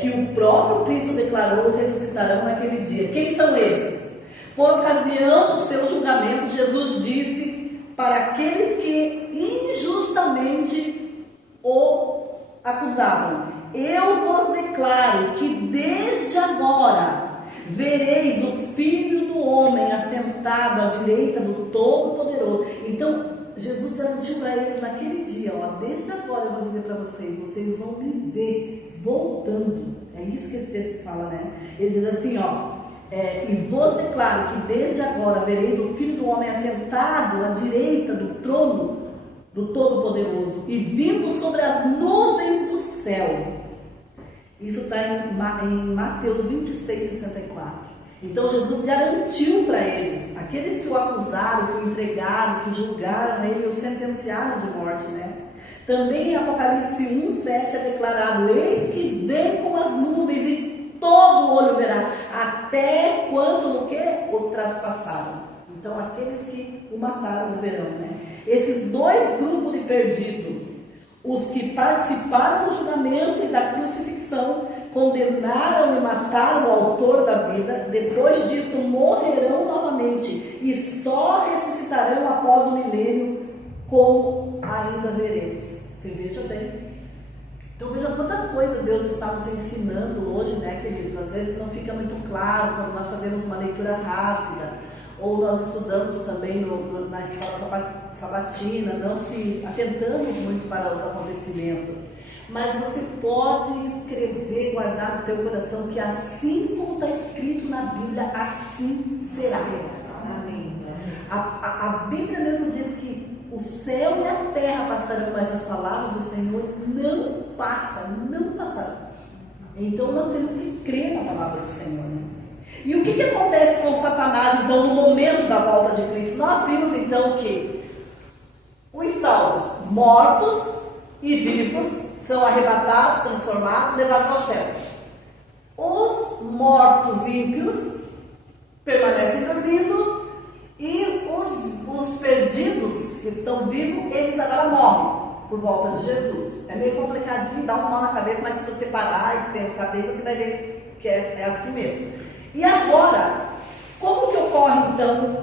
que o próprio Cristo declarou ressuscitarão naquele dia. Quem são esses? Por ocasião do seu julgamento, Jesus disse para aqueles que injustamente o acusavam: eu vos declaro que desde agora vereis o Filho do Homem assentado à direita do Todo-Poderoso. Então, Jesus garantiu para eles naquele dia, ó, desde agora eu vou dizer para vocês, vocês vão me ver voltando. É isso que esse texto fala, né? Ele diz assim, ó, e vos declaro que desde agora vereis o Filho do Homem assentado à direita do trono do Todo-Poderoso e vindo sobre as nuvens do céu. Isso está em Mateus 26, 64. Então Jesus garantiu para eles, aqueles que o acusaram, que o entregaram, que julgaram ele, o sentenciaram de morte, né? Também em Apocalipse 1:7 é declarado: eis que vem com as nuvens e todo o olho verá, até quanto o que? O traspassaram. Então aqueles que o mataram o verão, né? Esses dois grupos de perdidos, os que participaram do julgamento e da crucifixão, condenaram e mataram o autor da vida, depois disso morrerão novamente e só ressuscitarão após o milênio, como ainda veremos. Você veja bem. Então veja quanta coisa Deus está nos ensinando hoje, né, queridos? Às vezes não fica muito claro quando nós fazemos uma leitura rápida, ou nós estudamos também na escola sabatina, não se atentamos muito para os acontecimentos. Mas você pode escrever, guardar no teu coração que assim como está escrito na Bíblia, assim será. Amém. A Bíblia mesmo diz que o céu e a terra passarão, mas as palavras do Senhor não passarão. Então nós temos que crer na palavra do Senhor, né? E o que acontece com Satanás, então, no momento da volta de Cristo? Nós vimos, então, que os salvos, mortos e vivos, são arrebatados, transformados, levados ao céu. Os mortos ímpios permanecem dormindo e os perdidos que estão vivos, eles agora morrem por volta de Jesus. É meio complicadinho, dá um nó na cabeça, mas se você parar e pensar bem, você vai ver que é assim mesmo. E agora, como que ocorre então,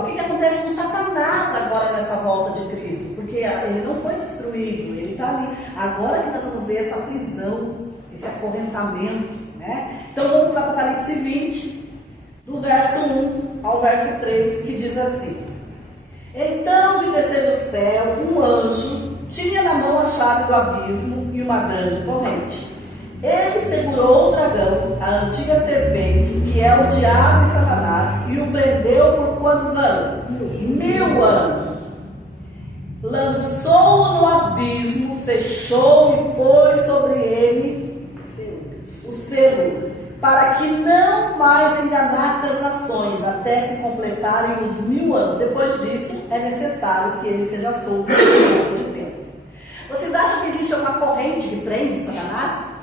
o que acontece com Satanás agora nessa volta de Cristo? Porque ele não foi destruído, ele está ali. Agora que nós vamos ver essa prisão, esse acorrentamento, né? Então vamos para o Apocalipse 20, do verso 1 ao verso 3, que diz assim: então vi descer do céu um anjo, tinha na mão a chave do abismo e uma grande corrente. Ele segurou o dragão, a antiga serpente, que é o diabo e Satanás, e o prendeu por quantos anos? 1000 anos. Lançou-o no abismo, fechou e pôs sobre ele o selo, para que não mais enganasse as nações, até se completarem os 1000 anos. Depois disso, é necessário que ele seja solto por um pouco de tempo. Vocês acham que existe uma corrente que prende Satanás?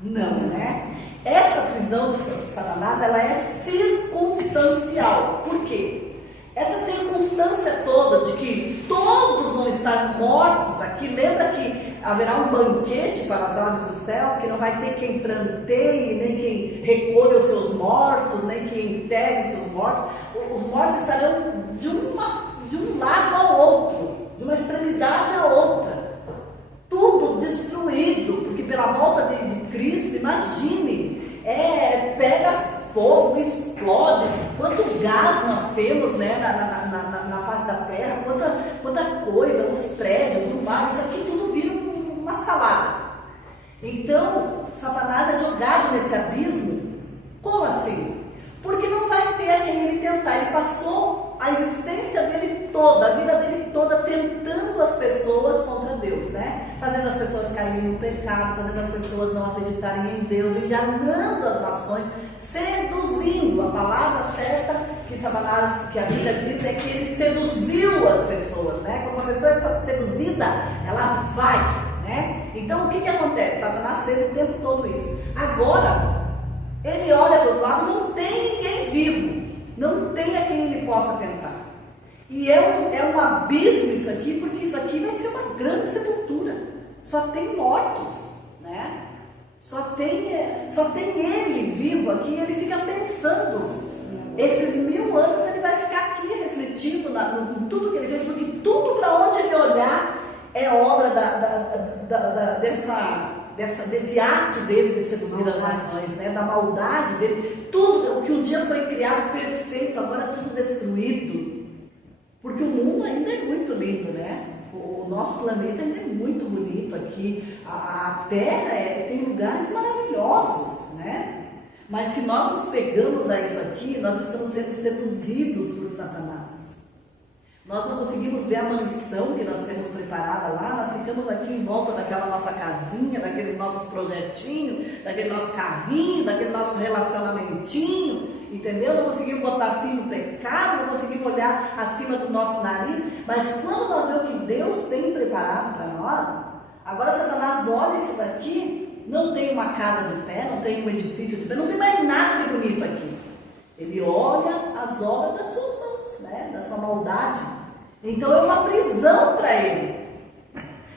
Não, né? Essa prisão de Satanás, ela é circunstancial. Por quê? Essa circunstância toda de que todos vão estar mortos aqui, lembra que haverá um banquete para as aves do céu, que não vai ter quem pranteie, nem quem recolha os seus mortos, nem quem enterre seus mortos. Os mortos estarão de um lado ao outro, de uma extremidade à outra. Tudo destruído, porque pela volta de Cristo, imagine, pega fogo, explode, quanto gás nós temos, né, na face da terra, quanta coisa, os prédios, no mar, isso aqui tudo vira uma salada. Então, Satanás é jogado nesse abismo. Como assim? Porque não vai ter a quem ele tentar. Ele passou a existência dele toda, a vida dele toda, tentando as pessoas contra Deus, né? Fazendo as pessoas caírem no pecado, fazendo as pessoas não acreditarem em Deus, enganando as nações, seduzindo. A palavra certa que Satanás, que a Bíblia diz, é que ele seduziu as pessoas, né? Quando uma pessoa é seduzida, ela vai, né? Então o que acontece? Satanás fez o tempo todo isso. Agora, ele olha para os lados, não tem ninguém vivo, não tem a quem ele possa tentar. E é um abismo isso aqui, porque isso aqui vai ser uma grande sepultura. Só tem mortos, né? Só tem ele vivo aqui, e ele fica pensando. Esses 1000 anos ele vai ficar aqui refletindo em tudo que ele fez, porque tudo para onde ele olhar é obra desse ato dele de seduzir as nações, né? Da maldade dele. Tudo o que um dia foi criado perfeito, agora é tudo destruído. Porque o mundo ainda é muito lindo, né? O nosso planeta ainda é muito bonito aqui. A Terra tem lugares maravilhosos, né? Mas se nós nos pegamos a isso aqui, nós estamos sendo seduzidos por Satanás. Nós não conseguimos ver a mansão que nós temos preparada lá, nós ficamos aqui em volta daquela nossa casinha, daqueles nossos projetinhos, daquele nosso carrinho, daquele nosso relacionamentinho, entendeu? Não conseguimos botar fim no pecado, não conseguimos olhar acima do nosso nariz, mas quando nós vemos o que Deus tem preparado para nós, agora Satanás olha isso daqui, não tem uma casa de pé, não tem um edifício de pé, não tem mais nada de bonito aqui. Ele olha as obras das suas mãos, né? Da sua maldade. Então é uma prisão para ele.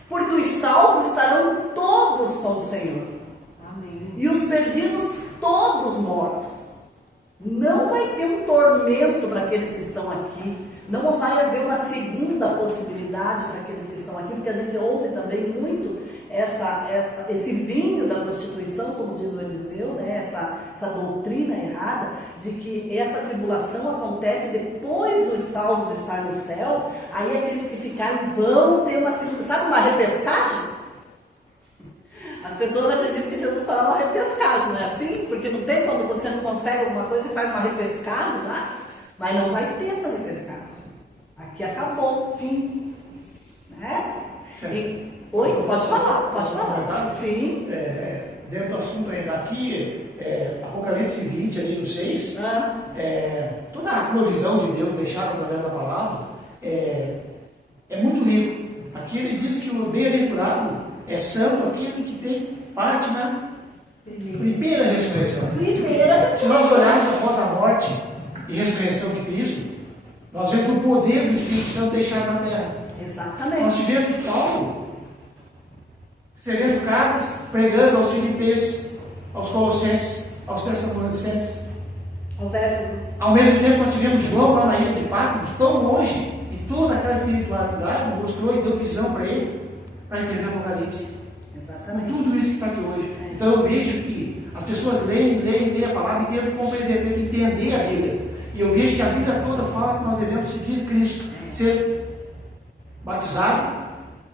Porque os salvos estarão todos com o Senhor. Amém. E os perdidos todos mortos. Não vai ter um tormento para aqueles que estão aqui. Não vai haver uma segunda possibilidade para aqueles que estão aqui, porque a gente ouve também muito esse vinho da prostituição, como diz o Eliseu, né? essa doutrina errada de que essa tribulação acontece depois dos salvos estar no céu, aí aqueles que ficarem vão ter uma repescagem? As pessoas acreditam que Jesus fará uma repescagem, não é assim? Porque não tem quando você não consegue alguma coisa e faz uma repescagem lá, mas não vai ter essa repescagem. Aqui acabou, fim. Né? Oi? Pode falar. Sim. Dentro do assunto ainda aqui, Apocalipse 20, ali no 6, toda a provisão de Deus deixada através da palavra é muito rico. Aqui ele diz que o bem-aventurado é santo aquele que tem parte na primeira ressurreição. Se nós olharmos após a morte e ressurreição de Cristo, nós vemos o poder do Espírito Santo deixado na terra. Exatamente. Nós tivemos Paulo escrevendo cartas, pregando aos Filipenses, aos Colossenses, aos Tessalonicenses, aos Éfesos. Ao mesmo tempo nós tivemos João lá na ilha de Patmos, tão longe, e toda aquela espiritualidade mostrou e deu visão para ele, para escrever o Apocalipse. Exatamente. Tudo isso que está aqui hoje. Então eu vejo que as pessoas leem a palavra e tentam compreender, tentam entender a Bíblia. E eu vejo que a Bíblia toda fala que nós devemos seguir Cristo, ser batizado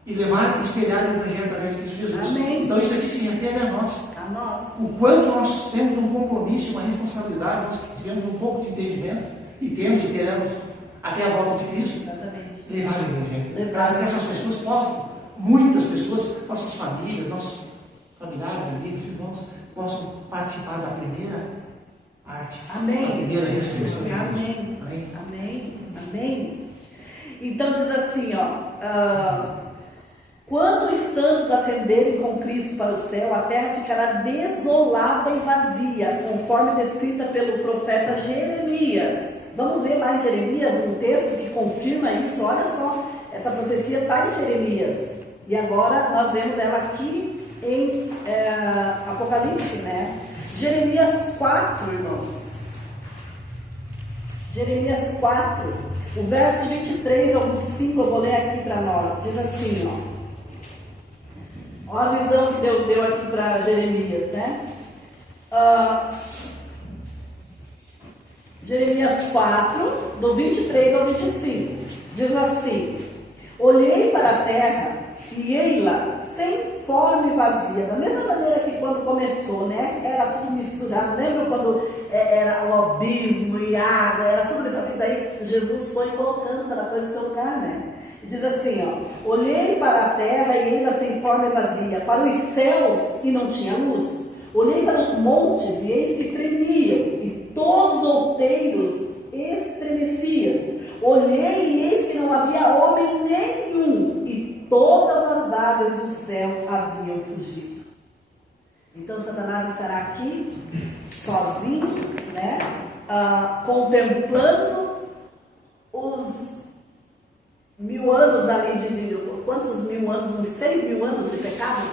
e levar e espelhar o Evangelho através de Cristo Jesus. Amém. Então isso aqui se refere a nós. A nós. O quanto nós temos um compromisso, uma responsabilidade, nós que tivemos um pouco de entendimento, e temos e teremos até a volta de Cristo, Exatamente. levar o Evangelho. Para que essas pessoas possam, muitas pessoas, nossas famílias, nossos familiares, amigos, irmãos, possam participar da primeira parte. Amém. Da primeira ressurreição. Amém. Amém. Amém. Amém. Então diz assim, Quando os santos ascenderem com Cristo para o céu, a terra ficará desolada e vazia, conforme descrita pelo profeta Jeremias. Vamos ver lá em Jeremias um texto que confirma isso. Olha só, essa profecia está em Jeremias. E agora nós vemos ela aqui em Apocalipse, né? Jeremias 4, irmãos. Jeremias 4, o verso 23 ao 25, eu vou ler aqui para nós. Diz assim, ó. Olha a visão que Deus deu aqui para Jeremias, né? Jeremias 4, do 23 ao 25, diz assim: olhei para a terra e ei-la sem forma e vazia, da mesma maneira que quando começou, né? Era tudo misturado. Lembra quando era o abismo e água, era tudo isso aqui? Daí Jesus foi colocando cada coisa no seu lugar, né? Diz assim, ó: olhei para a terra e ei-la sem forma e vazia, para os céus e não tinha luz. Olhei para os montes e eis que tremiam, e todos os outeiros estremeciam. Olhei e eis que não havia homem nenhum, e todas as aves do céu haviam fugido. Então Satanás estará aqui, sozinho, né? Contemplando os 1000 anos ali, quantos 1000 anos? Uns 6.000 anos de pecado,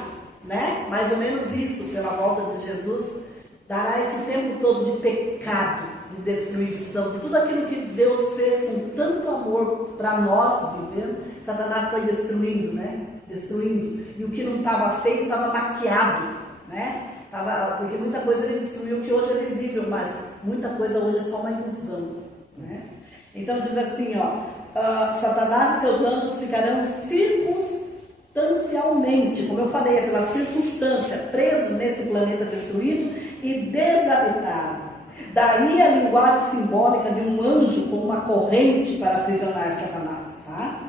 né? Mais ou menos isso, pela volta de Jesus, dará esse tempo todo de pecado, de destruição, de tudo aquilo que Deus fez com tanto amor para nós viver. Satanás foi destruindo, né? Destruindo. E o que não estava feito estava maquiado, né? Porque muita coisa ele destruiu que hoje é visível, mas muita coisa hoje é só uma ilusão, né? Então diz assim, ó: Satanás e seus anjos ficarão circunstancialmente, como eu falei, é pela circunstância, presos nesse planeta destruído e desabitado. Daí a linguagem simbólica de um anjo com uma corrente para aprisionar Satanás, tá?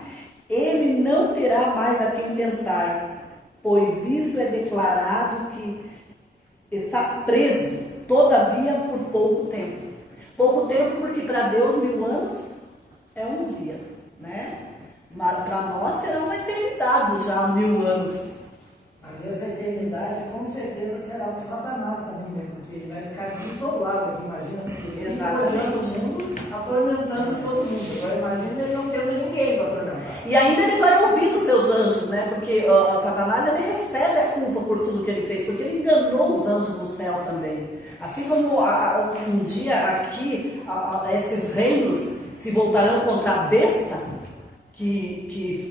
Ele não terá mais a quem tentar, pois isso é declarado que está preso, todavia por pouco tempo. Pouco tempo porque para Deus 1000 anos é um dia, né? Mas para nós será uma eternidade já, 1000 anos. Mas essa eternidade com certeza será para Satanás também, né? Porque ele vai ficar isolado aqui, imagina. Porque ele está olhando o mundo, atormentando todo mundo. Agora imagina ele não tendo ninguém para atormentar. E ainda ele vai ouvir os seus anjos, né? Porque Satanás ele recebe a culpa por tudo que ele fez, porque ele enganou os anjos do céu também. Assim como um dia aqui, esses reinos se voltarão contra a besta que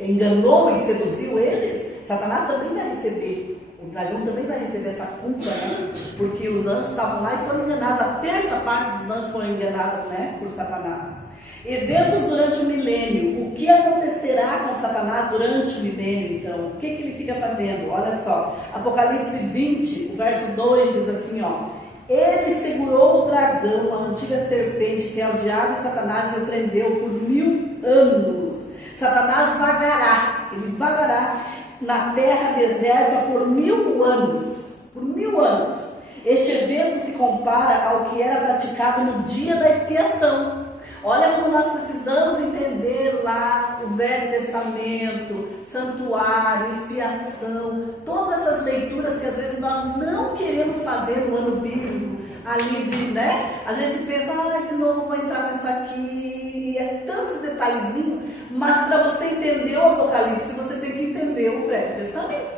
enganou e seduziu eles, Satanás também vai receber, o dragão também vai receber essa culpa, né? Porque os anjos estavam lá e foram enganados, a terça parte dos anjos foram enganados, né? Por Satanás. Eventos durante o milênio. O que acontecerá com Satanás durante o milênio, então? O que ele fica fazendo? Olha só, Apocalipse 20, o verso 2 diz assim, ó: ele segurou o dragão, a antiga serpente, que é o diabo e Satanás, e o prendeu por 1000 anos. Satanás vagará, ele vagará na terra deserta por 1000 anos. Por 1000 anos. Este evento se compara ao que era praticado no dia da expiação. Olha como nós precisamos entender lá o Velho Testamento, santuário, expiação, todas essas leituras que às vezes nós não queremos fazer no ano bíblico, ali de, né? A gente pensa, de novo vou entrar nisso aqui, é tantos detalhezinhos, mas para você entender o Apocalipse, você tem que entender o Velho Testamento.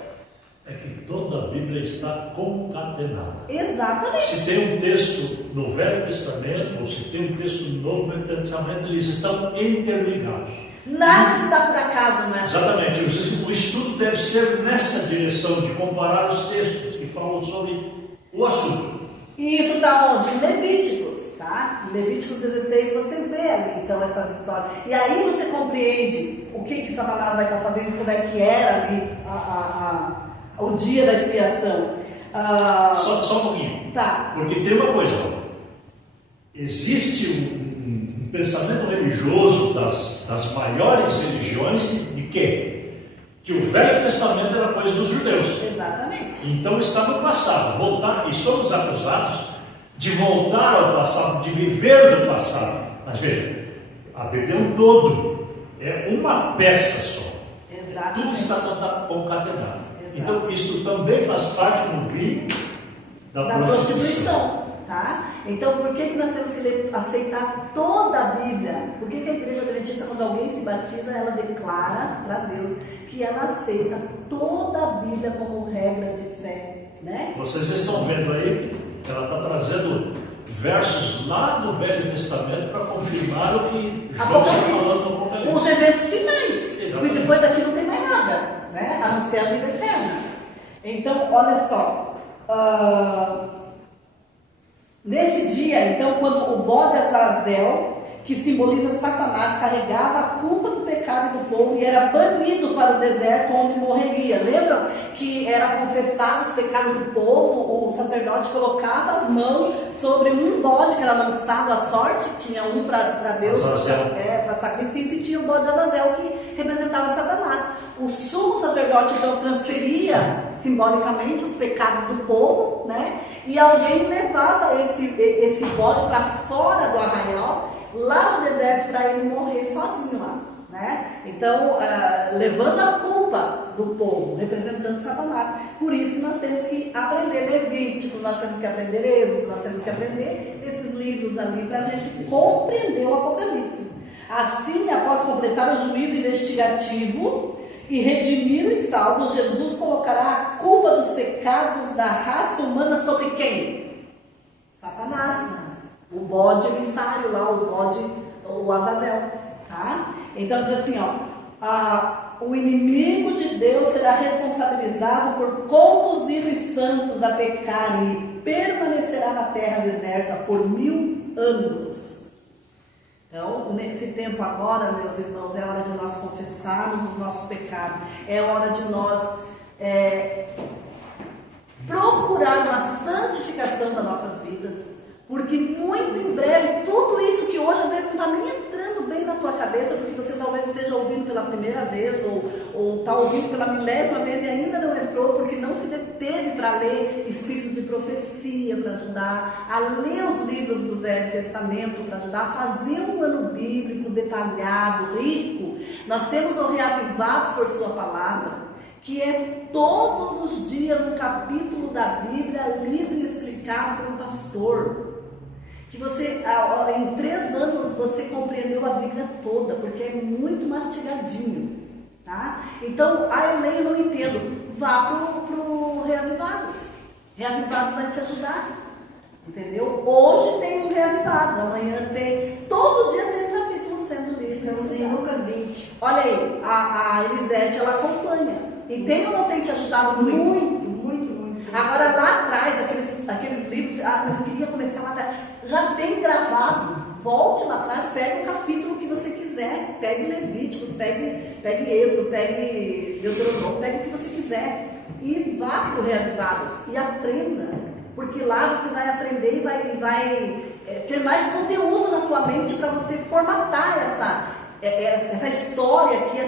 É que toda a Bíblia está concatenada. Exatamente. Se tem um texto no Velho Testamento, ou se tem um texto no Novo Testamento, eles estão interligados. Nada está por acaso, né? Exatamente. O estudo deve ser nessa direção, de comparar os textos que falam sobre o assunto. E isso está onde? Em Levíticos, tá? Em Levíticos 16 você vê ali, então, essas histórias. E aí você compreende o que Satanás vai estar fazendo, como é que era ali o dia da expiação. Só um pouquinho. Tá. Porque tem uma coisa, existe um pensamento religioso das maiores religiões de quê? Que o Velho Testamento era coisa dos judeus. Exatamente. Então está no passado, voltar, e somos acusados de voltar ao passado, de viver do passado. Mas veja, a Bíblia é um todo, é uma peça só. Exatamente. Exatamente. Tudo está concatenado. Então, isso também faz parte do vinho da prostituição. Tá? Então, por que nós temos que aceitar toda a Bíblia? Por que a Igreja Adventista, quando alguém se batiza, ela declara para Deus que ela aceita toda a Bíblia como regra de fé, né? Vocês estão vendo aí que ela está trazendo versos lá do Velho Testamento para confirmar o que João está falando no Apocalipse. Os eventos finais. Exatamente. E depois daqui não tem mais nada, né? A não ser a vida eterna. Então, olha só. Nesse dia, então, quando o bode Azazel, que simboliza Satanás, carregava a culpa do pecado do povo e era banido para o deserto onde morreria. Lembram que era confessar os pecados do povo? O sacerdote colocava as mãos sobre um bode que era lançado à sorte, tinha um para Deus, para sacrifício, e tinha o bode Azazel que representava Satanás. O sumo sacerdote então transferia simbolicamente os pecados do povo, né? E alguém levava esse bode para fora do arraial, lá no deserto, para ele morrer sozinho lá, né? Então, levando a culpa do povo, representando Satanás. Por isso nós temos que aprender Levítico, nós temos que aprender Êxodo, nós temos que aprender esses livros ali para a gente compreender o Apocalipse. Assim, após completar o juízo investigativo e redimir os salvos, Jesus colocará a culpa dos pecados da raça humana sobre quem? Satanás. O bode emissário lá, o Azazel, tá? Então diz assim, o inimigo de Deus será responsabilizado por conduzir os santos a pecar e permanecerá na terra deserta por 1000 anos. Então, nesse tempo agora, meus irmãos, é hora de nós confessarmos os nossos pecados, é hora de nós procurar uma santificação das nossas vidas. Porque muito em breve, tudo isso que hoje às vezes não está nem entrando bem na tua cabeça, porque você talvez esteja ouvindo pela primeira vez, ou está ouvindo pela 1000ª vez e ainda não entrou, porque não se deteve para ler Espírito de Profecia, para ajudar a ler os livros do Velho Testamento, para ajudar a fazer um ano bíblico detalhado, rico. Nós temos o Reavivados por Sua Palavra, que é todos os dias um capítulo da Bíblia lido e explicado por um pastor. Que você, em 3 anos, você compreendeu a Bíblia toda, porque é muito mastigadinho, tá? Então, eu leio e não entendo. Vá pro Reavivados. Reavivados vai te ajudar, entendeu? Hoje tem um Reavivados, amanhã tem. Todos os dias tem um capítulo sendo lido. Estamos em Lucas 20. Olha aí, a Elisete, ela acompanha. E tem ou não tem te ajudado muito? Muito. Agora lá atrás, aqueles livros, mas eu queria começar lá atrás, já tem gravado. Volte lá atrás, pegue o capítulo que você quiser, pegue Levíticos, pegue Êxodo, pegue Deuteronômio, pegue o que você quiser e vá para o Reavivados e aprenda, porque lá você vai aprender e vai ter mais conteúdo na tua mente para você formatar essa história aqui,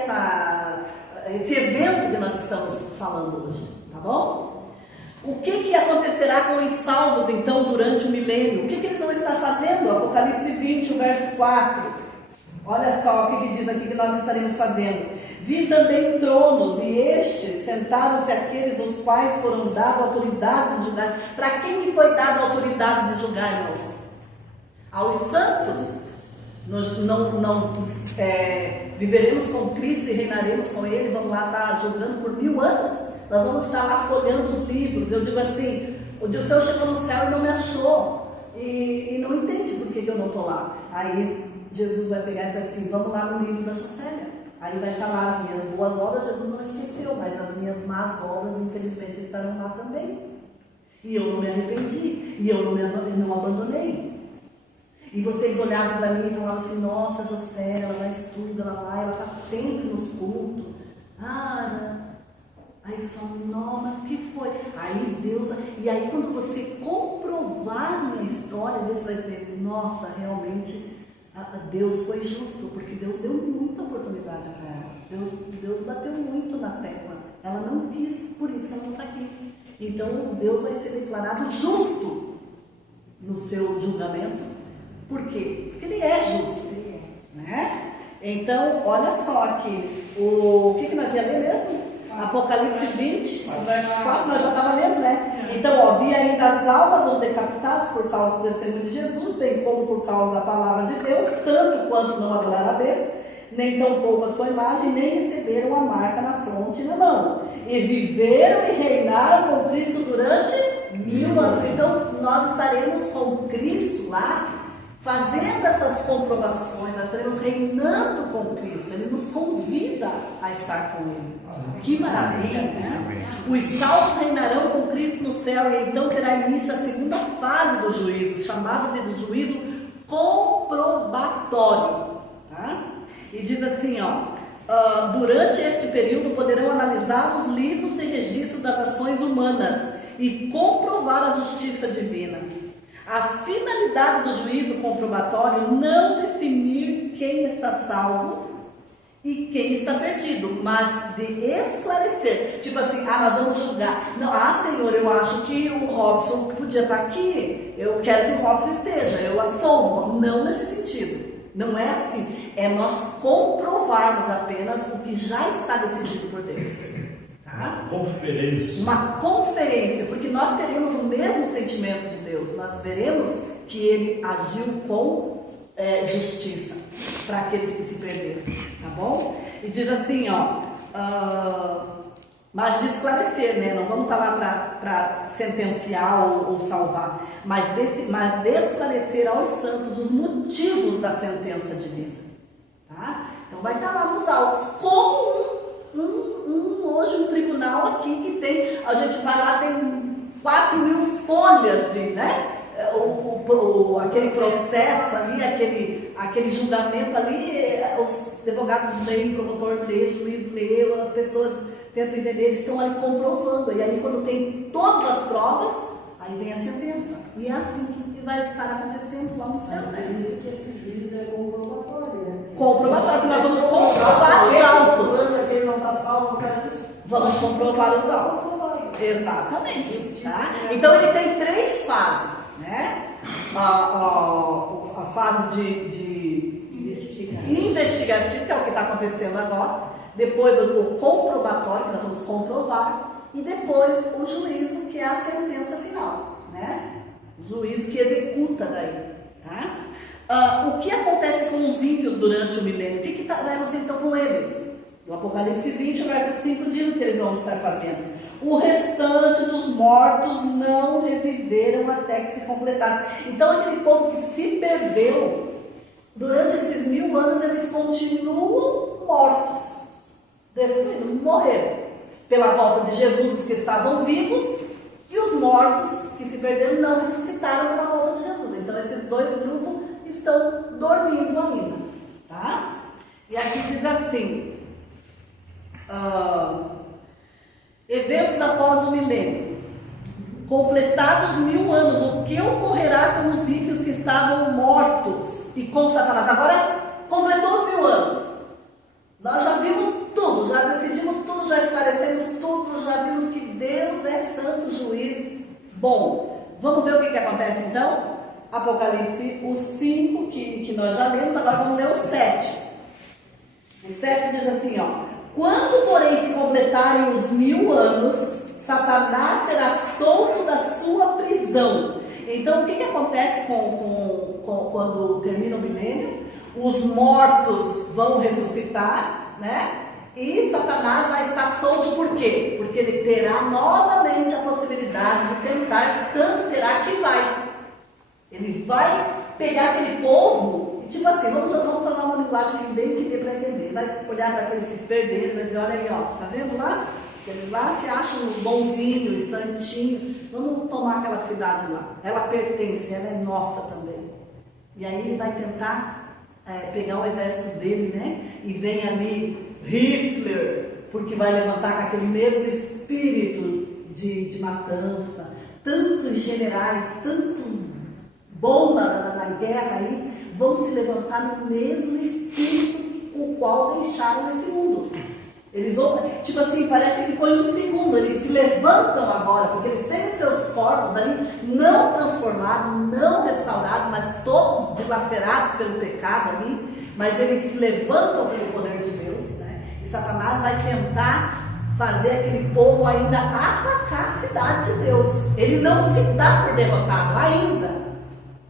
esse evento que nós estamos falando hoje, tá bom? O que acontecerá com os salvos, então, durante o milênio? O que eles vão estar fazendo? Apocalipse 20, o verso 4. Olha só o que diz aqui que nós estaremos fazendo. Vi também tronos, e estes sentaram-se aqueles aos quais foram dadas autoridade de julgar. Para quem que foi dada a autoridade de julgar, irmãos? Aos santos. Nós viveremos com Cristo e reinaremos com Ele, vamos lá estar julgando por 1000 anos, nós vamos estar lá folhando os livros. Eu digo assim, o Senhor chegou no céu e não me achou, e não entende por que eu não estou lá. Aí Jesus vai pegar e dizer assim, vamos lá no livro da Justélia. Aí vai estar lá as minhas boas obras, Jesus não esqueceu, mas as minhas más obras, infelizmente, estarão lá também. E eu não me arrependi, e eu não abandonei. E vocês olhavam para mim e falavam assim, nossa, José, ela vai estuda, ela está sempre nos cultos. Aí vocês falam, não, mas o que foi? Aí Deus, e aí quando você comprovar minha história, Deus vai dizer, nossa, realmente, Deus foi justo, porque Deus deu muita oportunidade para ela. Deus bateu muito na tecla. Ela não quis, por isso ela não está aqui. Então Deus vai ser declarado justo no seu julgamento. Por quê? Porque Ele é justo, né? Então, olha só aqui, o que nós ia ler mesmo? Apocalipse 20, verso 4, nós já estávamos lendo, né? Então, ó, vi ainda as almas dos decapitados por causa do testemunho de Jesus, bem como por causa da palavra de Deus, tanto quanto não adoraram a besta, nem tampouco a sua imagem, nem receberam a marca na fronte e na mão. E viveram e reinaram com Cristo durante 1000 anos. Então, nós estaremos com Cristo lá, fazendo essas comprovações, nós estaremos reinando com Cristo. Ele nos convida a estar com Ele. Que maravilha, né? Os salvos reinarão com Cristo no céu, e então terá início a segunda fase do juízo, chamado de juízo comprobatório. Tá? E diz assim, ó, durante este período poderão analisar os livros de registro das ações humanas e comprovar a justiça divina. A finalidade do juízo comprobatório não definir quem está salvo e quem está perdido, mas de esclarecer. Tipo assim, nós vamos julgar. Não, Senhor, eu acho que o Robson podia estar aqui. Eu quero que o Robson esteja, eu absolvo. Não nesse sentido. Não é assim. É nós comprovarmos apenas o que já está decidido por Deus. Tá? Uma conferência, porque nós teremos o mesmo sentimento de Deus. Nós veremos que Ele agiu com justiça para aqueles que se perderam, tá bom? E diz assim, ó, mas de esclarecer, né? Não vamos estar lá para sentenciar ou salvar, mas de esclarecer aos santos os motivos da sentença divina, tá? Então vai estar lá nos autos, como hoje um tribunal aqui que tem, a gente vai lá, tem 4.000 folhas de, né? Aquele processo ali, aquele julgamento ali, os advogados leem, o promotor lê, o juiz lê, as pessoas tentam entender, eles estão ali comprovando, e aí quando tem todas as provas, aí vem a sentença, e é assim que vai estar acontecendo lá no céu, né? É isso que esse juiz é comprobatório, né? Comprobatório, que nós vamos comprovar os autos. Ele não está salvo por causa disso. Vamos comprovar os autos. Exatamente, tá? Então ele tem 3 fases, né? A fase de investigativa, que é o que está acontecendo agora, depois o comprobatório, que nós vamos comprovar, e depois o juízo, que é a sentença final, né? O juízo que executa daí, tá? O que acontece com os ímpios durante o milênio? O que estaremos então com eles? O Apocalipse 20, verso 5 diz o que eles vão estar fazendo. O restante dos mortos não reviveram até que se completasse. Então aquele povo que se perdeu, durante esses 1000 anos, eles continuam mortos, destruídos, morreram. Pela volta de Jesus, os que estavam vivos, e os mortos que se perderam não ressuscitaram pela volta de Jesus. Então esses 2 grupos estão dormindo ainda, tá? E aqui diz assim, eventos após o milênio, completados 1000 anos, o que ocorrerá com os ímpios que estavam mortos e com Satanás? Agora completou os 1000 anos, nós já vimos tudo, já decidimos tudo, já esclarecemos tudo, já vimos que Deus é santo juiz bom. Vamos ver o que acontece então? Apocalipse, o 5 que nós já lemos, agora vamos ler o 7. O 7 diz assim, ó: quando, porém, se completarem os 1000 anos, Satanás será solto da sua prisão. Então, o que acontece quando termina o milênio? Os mortos vão ressuscitar, né? E Satanás vai estar solto por quê? Porque ele terá novamente a possibilidade de tentar, tanto terá que vai. Ele vai pegar aquele povo, tipo assim, vamos falar uma linguagem assim, bem que dê para entender. Vai olhar para aqueles que se perderam, vai dizer, olha aí, ó, tá vendo lá? Eles lá se acham os bonzinhos, santinhos. Vamos tomar aquela cidade lá. Ela pertence, ela é nossa também. E aí ele vai tentar pegar o exército dele, né? E vem ali Hitler, porque vai levantar com aquele mesmo espírito de matança. Tantos generais, tantos bons na guerra aí, vão se levantar no mesmo espírito com o qual deixaram esse mundo. Eles vão, tipo assim, parece que foi um segundo, eles se levantam agora, porque eles têm os seus corpos ali, não transformados, não restaurados, mas todos dilacerados pelo pecado ali, mas eles se levantam pelo poder de Deus, né? E Satanás vai tentar fazer aquele povo ainda atacar a cidade de Deus. Ele não se dá por derrotado ainda.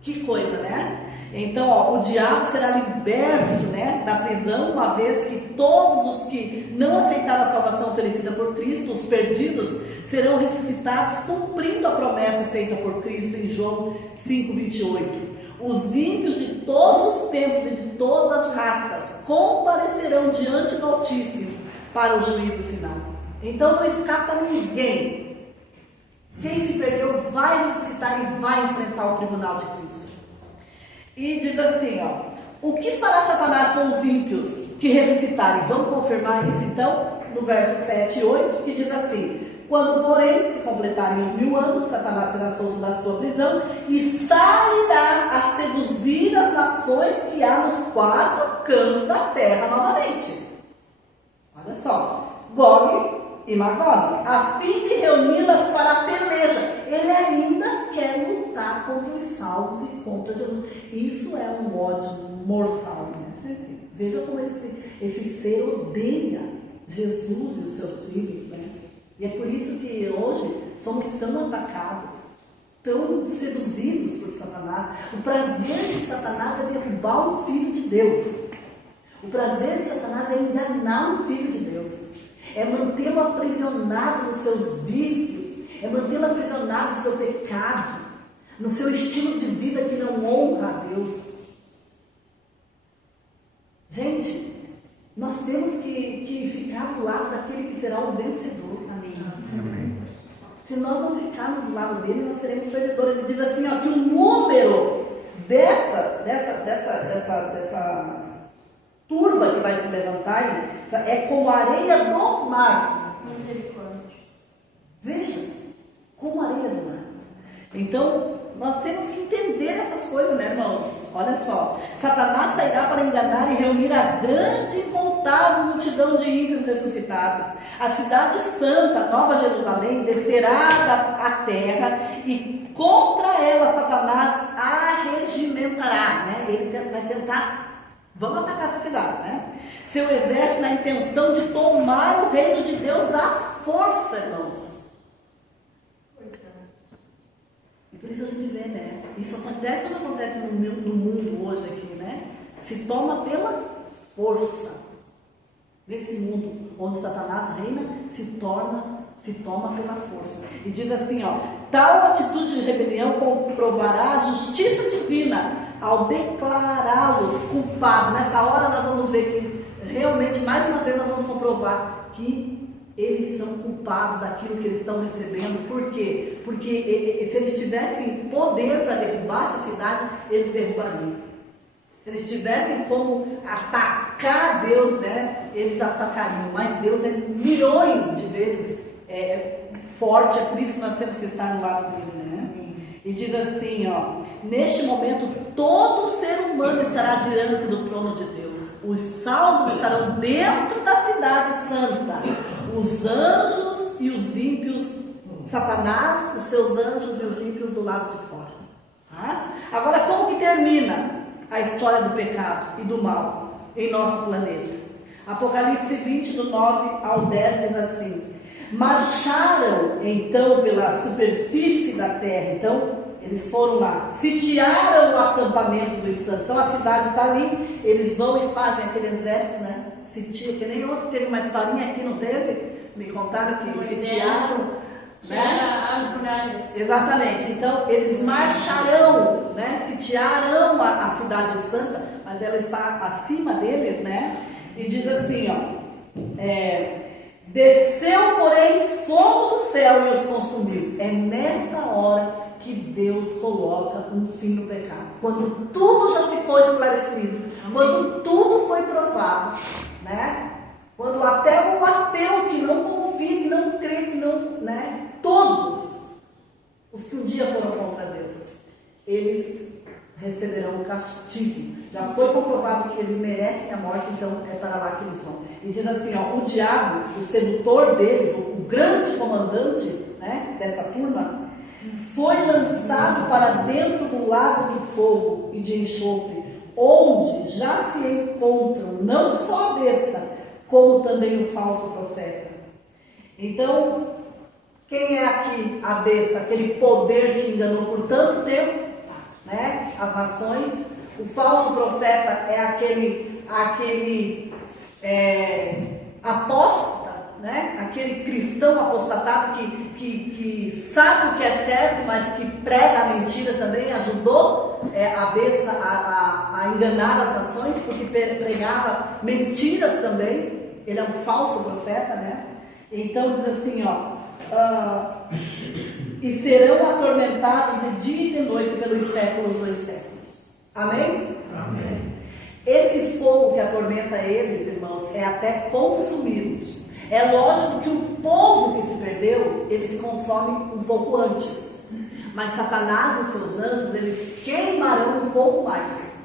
Que coisa, né? Então, ó, o diabo será liberto, né, da prisão, uma vez que todos os que não aceitaram a salvação oferecida por Cristo, os perdidos, serão ressuscitados, cumprindo a promessa feita por Cristo em João 5:28. Os ímpios de todos os tempos e de todas as raças comparecerão diante do Altíssimo para o juízo final. Então não escapa ninguém. Quem se perdeu vai ressuscitar e vai enfrentar o tribunal de Cristo. E diz assim, ó: o que fará Satanás com os ímpios que ressuscitarem? Vamos confirmar isso então no verso 7 e 8, que diz assim: quando, porém, se completarem os 1000 anos, Satanás será solto da sua prisão e sairá a seduzir as nações que há nos 4 cantos da terra novamente. Olha só, Gog e Magog, a fim de reuni-las para a peleja. Ele ainda quer lutar contra os salvos e contra Jesus. Isso é um ódio mortal, né? Veja como esse ser odeia Jesus e os seus filhos, né? E é por isso que hoje somos tão atacados, tão seduzidos por Satanás. O prazer de Satanás é derrubar o Filho de Deus. O prazer de Satanás é enganar o Filho de Deus. É mantê-lo aprisionado nos seus vícios, é mantê-lo aprisionado no seu pecado, no seu estilo de vida que não honra a Deus. Gente, nós temos que ficar do lado daquele que será o vencedor. Amém. Se nós não ficarmos do lado dele, nós seremos perdedores. E diz assim, ó, que o número dessa turba que vai se levantar é como a areia do mar. Misericórdia. Veja, como a areia do mar. Então, nós temos que entender essas coisas, né, irmãos? Olha só, Satanás sairá para enganar e reunir a grande e incontável multidão de ímpios ressuscitados. A cidade santa, Nova Jerusalém, descerá à terra e contra ela Satanás arregimentará, né? Ele vai tentar, vamos atacar essa cidade, né? Seu exército na intenção de tomar o reino de Deus à força, irmãos. E por isso a gente vê, né? Isso acontece ou não acontece no mundo hoje aqui, né? Se toma pela força. Nesse mundo onde Satanás reina, se toma pela força. E diz assim, ó: tal atitude de rebelião comprovará a justiça divina ao declará-los culpados. Nessa hora nós vamos ver que realmente, mais uma vez, nós vamos comprovar que eles são culpados daquilo que eles estão recebendo. Por quê? Porque se eles tivessem poder para derrubar essa cidade, eles derrubariam. Se eles tivessem como atacar Deus, né, eles atacariam. Mas Deus é milhões de vezes forte, é por isso que nós temos que estar no lado dele, né? E diz assim, ó: neste momento todo ser humano estará diante do trono de Deus. Os salvos estarão dentro da cidade santa. Os anjos e os ímpios, Satanás, os seus anjos e os ímpios do lado de fora. Tá? Agora, como que termina a história do pecado e do mal em nosso planeta? Apocalipse 20, do 9 ao 10 diz assim: marcharam então pela superfície da terra. Então eles foram lá, sitiaram o acampamento dos santos. Então a cidade está ali, eles vão e fazem aquele exército, né? Sitia, que nem outro, teve uma historinha aqui, não teve? Me contaram que sitiaram, né? As muralhas. Exatamente. Então eles marcharão, né? Sitiarão a cidade santa, mas ela está acima deles, né? E diz assim, ó: desceu, porém, fogo do céu e os consumiu. É nessa hora que Deus coloca um fim no pecado. Quando tudo já ficou esclarecido, quando tudo foi provado, né? Quando até o ateu que não confia, que não crê, que não, né? Todos os que um dia foram contra Deus, eles receberão o castigo. Já foi comprovado que eles merecem a morte, então é para lá que eles vão. E diz assim, ó: o diabo, o sedutor deles, o grande comandante, né, dessa turma, foi lançado para dentro do lago de fogo e de enxofre, onde já se encontram não só a besta, como também o falso profeta. Então, quem é aqui a besta? Aquele poder que enganou por tanto tempo, né, as nações. O falso profeta é aquele apóstata, né? Aquele cristão apostatado que sabe o que é certo, mas que prega a mentira também, ajudou a besta a enganar as nações, porque pregava mentiras também. Ele é um falso profeta, né? Então diz assim, e serão atormentados de dia e de noite pelos séculos dos séculos. Amém? Amém. Esse fogo que atormenta eles, irmãos, é até consumi-los. É lógico que o povo que se perdeu, ele se consome um pouco antes. Mas Satanás e os seus anjos, eles queimarão um pouco mais.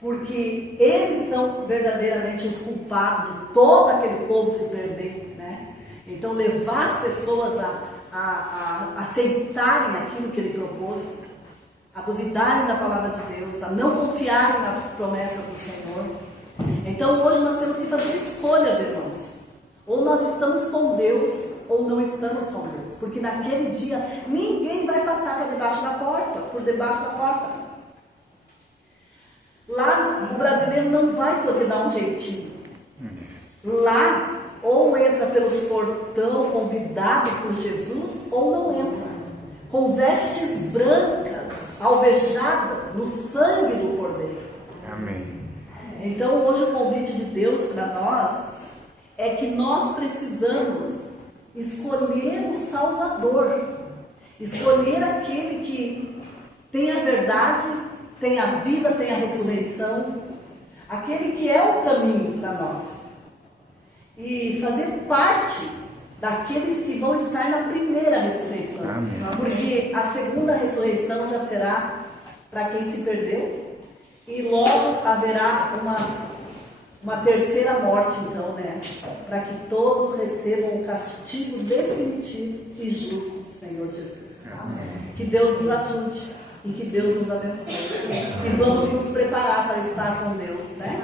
Porque eles são verdadeiramente os culpados de todo aquele povo se perder, né? Então, levar as pessoas a aceitarem aquilo que ele propôs, a duvidarem da palavra de Deus, a não confiarem nas promessas do Senhor. Então, hoje nós temos que fazer escolhas, irmãos. Ou nós estamos com Deus, ou não estamos com Deus. Porque naquele dia, ninguém vai passar por debaixo da porta. Lá, o brasileiro não vai poder dar um jeitinho. Lá, ou entra pelos portão convidado por Jesus, ou não entra. Com vestes brancas, alvejadas no sangue do Cordeiro. Amém. Então, hoje o convite de Deus para nós é que nós precisamos escolher o Salvador, escolher aquele que tem a verdade, tem a vida, tem a ressurreição, aquele que é o caminho para nós, e fazer parte daqueles que vão estar na primeira ressurreição. Amém. Porque a segunda ressurreição já será para quem se perdeu, e logo haverá uma terceira morte, então, né? Para que todos recebam o castigo definitivo e justo do Senhor Jesus. Amém. Que Deus nos ajude e que Deus nos abençoe. E vamos nos preparar para estar com Deus, né?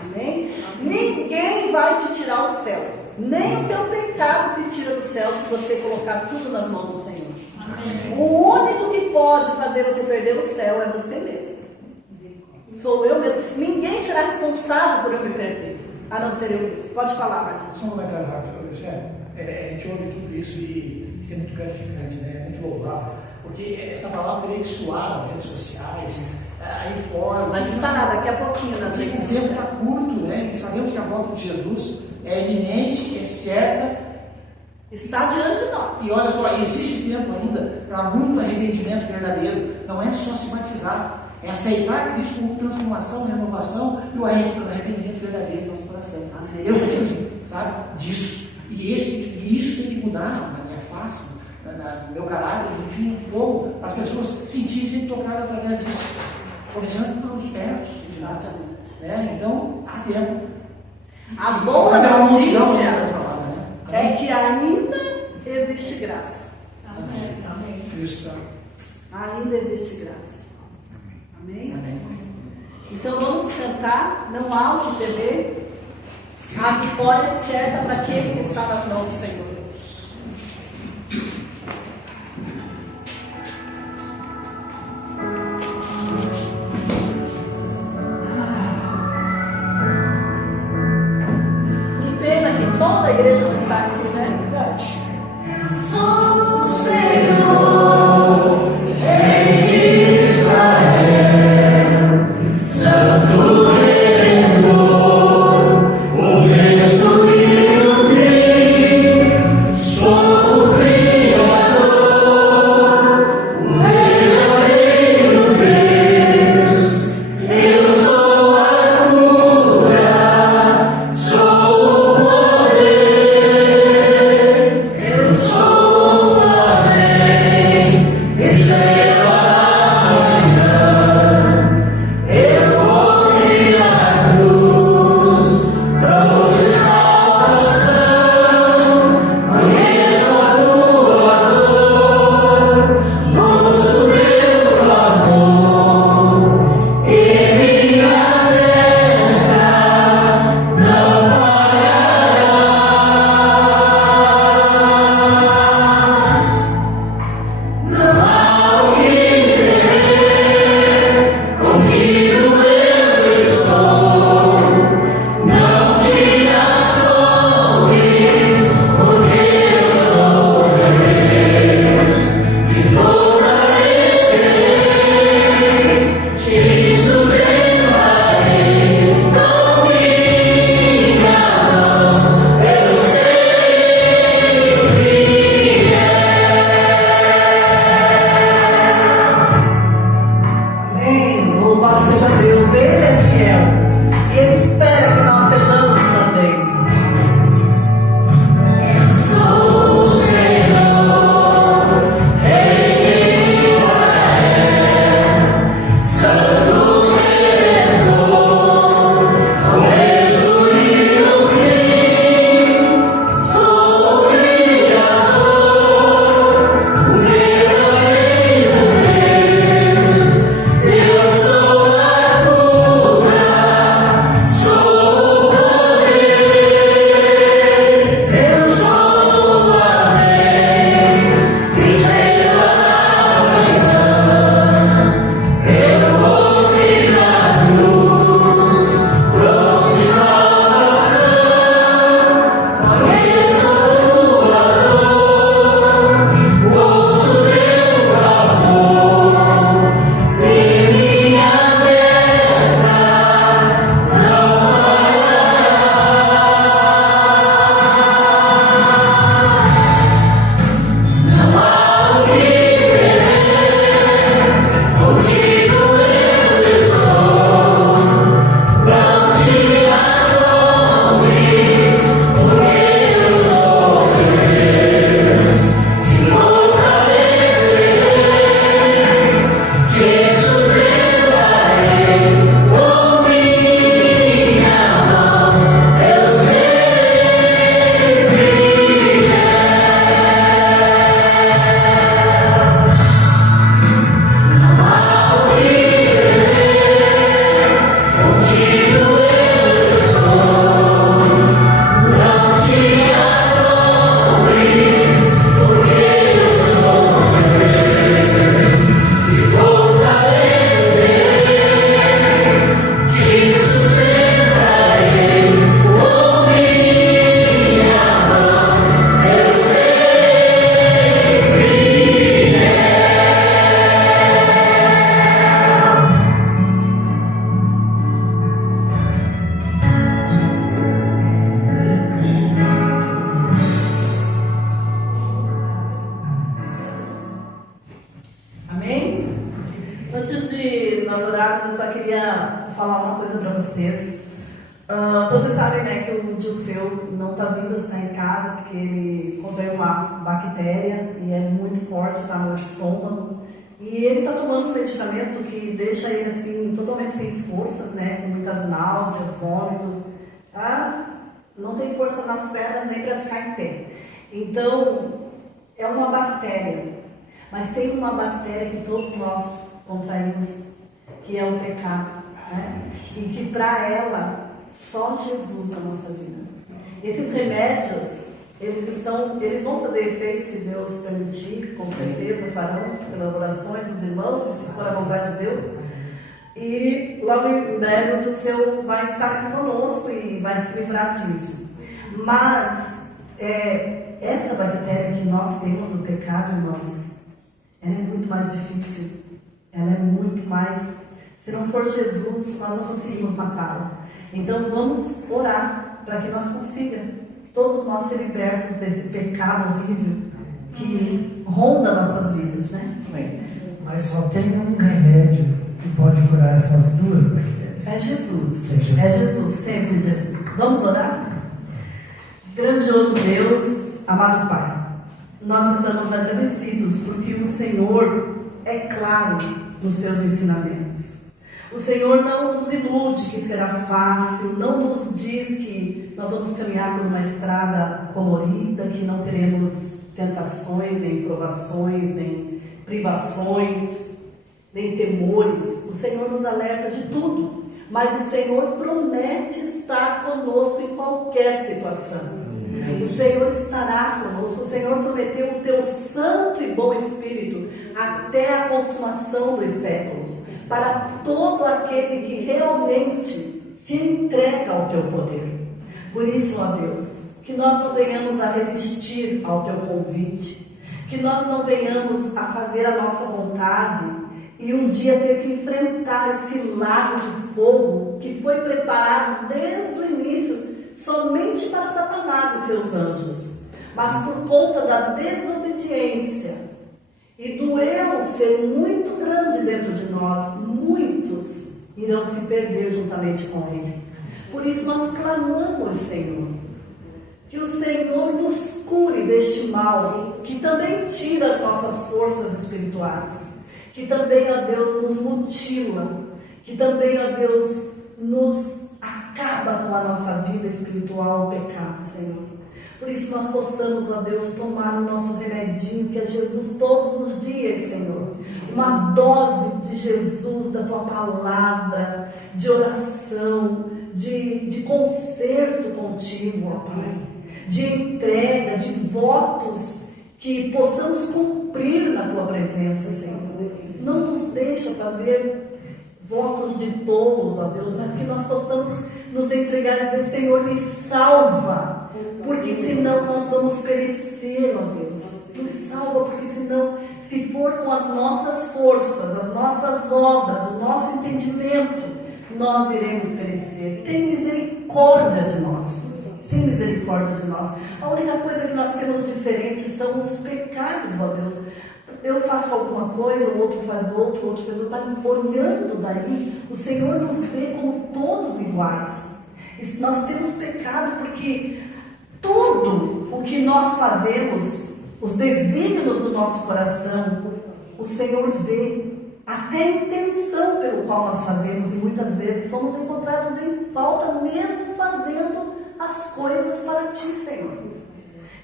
Amém? Ninguém vai te tirar o céu. Nem o teu pecado te tira do céu se você colocar tudo nas mãos do Senhor. Amém. O único que pode fazer você perder o céu é você mesmo. Sou eu mesmo. Ninguém será responsável por eu me perder, a não ser eu mesmo. Pode falar, Martins. Só um comentário rápido, José. A gente ouve tudo isso e isso é muito gratificante, né? É muito louvável. Porque essa palavra teria que soar nas redes sociais, aí fora. Mas estará daqui a pouquinho nas redes O tempo sociais. está curto, né? E sabemos que a volta de Jesus é iminente, é certa. Está diante de nós. E olha só, existe tempo ainda para muito arrependimento verdadeiro. Não é só se batizar. É aceitar Cristo como transformação, renovação e o arrependimento verdadeiro do nosso coração. Amém. Eu preciso, sabe, disso. E isso tem que mudar na minha face, no meu caráter, enfim, como as pessoas sentirem tocadas através disso. Começando pelos pertos, né? Então, há tempo. A boa Mas é uma multidão, notícia né? é que ainda existe graça. Amém. Amém. Isso, tá. Ainda existe graça. Amém? Amém. Então vamos cantar, não há o que temer. A vitória é certa para aquele que está nas mãos do Senhor. Que pena que toda a igreja não está aqui, né? Verdade. Só o Senhor é de Israel, Santo Redentor, começo e o fim, sou o Criador, o verdadeiro Deus, eu sou a cura, sou o poder. Amém? Antes de nós orarmos, eu só queria falar uma coisa para vocês. Todos sabem, né, que o Dilceu não está vindo estar em casa porque ele contraiu uma bactéria e é muito forte, está no estômago. E ele está tomando um medicamento que deixa ele assim, totalmente sem forças, né, com muitas náuseas, vômito. Tá? Não tem força nas pernas nem para ficar em pé. Então, é uma bactéria. Mas tem uma bactéria que todos nós contraímos, que é o pecado, né? E que para ela, só Jesus é a nossa vida. Esses remédios, eles vão fazer efeito se Deus permitir, com certeza farão, pelas orações dos irmãos, e se for a vontade de Deus. E logo em breve o Dilceu vai estar aqui conosco e vai se livrar disso. Mas essa bactéria que nós temos no pecado, irmãos, ela é muito mais difícil. Ela é muito mais... Se não for Jesus, nós não conseguimos matá-la. Então vamos orar para que nós consigamos, todos nós, ser libertos desse pecado horrível que ronda nossas vidas, né? Mas só tem um remédio que pode curar essas duas bactérias. É Jesus. É Jesus, sempre Jesus. Vamos orar? Grandioso Deus, amado Pai, nós estamos agradecidos porque o Senhor é claro nos seus ensinamentos. O Senhor não nos ilude que será fácil, não nos diz que nós vamos caminhar por uma estrada colorida, que não teremos tentações, nem provações, nem privações, nem temores. O Senhor nos alerta de tudo, mas o Senhor promete estar conosco em qualquer situação. O Senhor estará conosco. O Senhor prometeu o teu santo e bom Espírito até a consumação dos séculos, para todo aquele que realmente se entrega ao teu poder. Por isso, ó Deus, que nós não venhamos a resistir ao teu convite, que nós não venhamos a fazer a nossa vontade e um dia ter que enfrentar esse lago de fogo que foi preparado desde o início somente para Satanás e seus anjos. Mas por conta da desobediência e do eu ser muito grande dentro de nós, muitos irão se perder juntamente com ele. Por isso nós clamamos, Senhor, que o Senhor nos cure deste mal, que também tira as nossas forças espirituais, que também, ó Deus, nos mutila, que também, ó Deus, nos acaba com a nossa vida espiritual, o pecado, Senhor. Por isso nós possamos, ó Deus, tomar o nosso remedinho, que é Jesus, todos os dias, Senhor. Uma dose de Jesus, da Tua palavra, de oração, de conserto contigo, ó Pai. De entrega, de votos que possamos cumprir na Tua presença, Senhor. Não nos deixa fazer votos de tolos, ó Deus, mas que nós possamos nos entregar e dizer: Senhor, me salva, porque senão nós vamos perecer, ó Deus. Nos salva, porque senão, se for com as nossas forças, as nossas obras, o nosso entendimento, nós iremos perecer. Tem misericórdia de nós. Tem misericórdia de nós. A única coisa que nós temos diferente são os pecados, ó Deus. Eu faço alguma coisa, o outro faz outro faz outro, mas olhando daí, o Senhor nos vê como todos iguais. E nós temos pecado porque tudo o que nós fazemos, os desígnios do nosso coração, o Senhor vê, até a intenção pelo qual nós fazemos, e muitas vezes somos encontrados em falta mesmo fazendo as coisas para Ti, Senhor.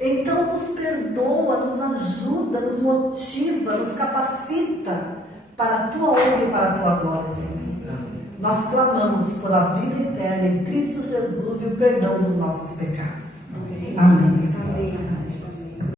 Então nos perdoa, nos ajuda, nos motiva, nos capacita para a Tua honra e para a Tua glória, Senhor. Nós clamamos por a vida eterna em Cristo Jesus e o perdão dos nossos pecados. Amém. Amém.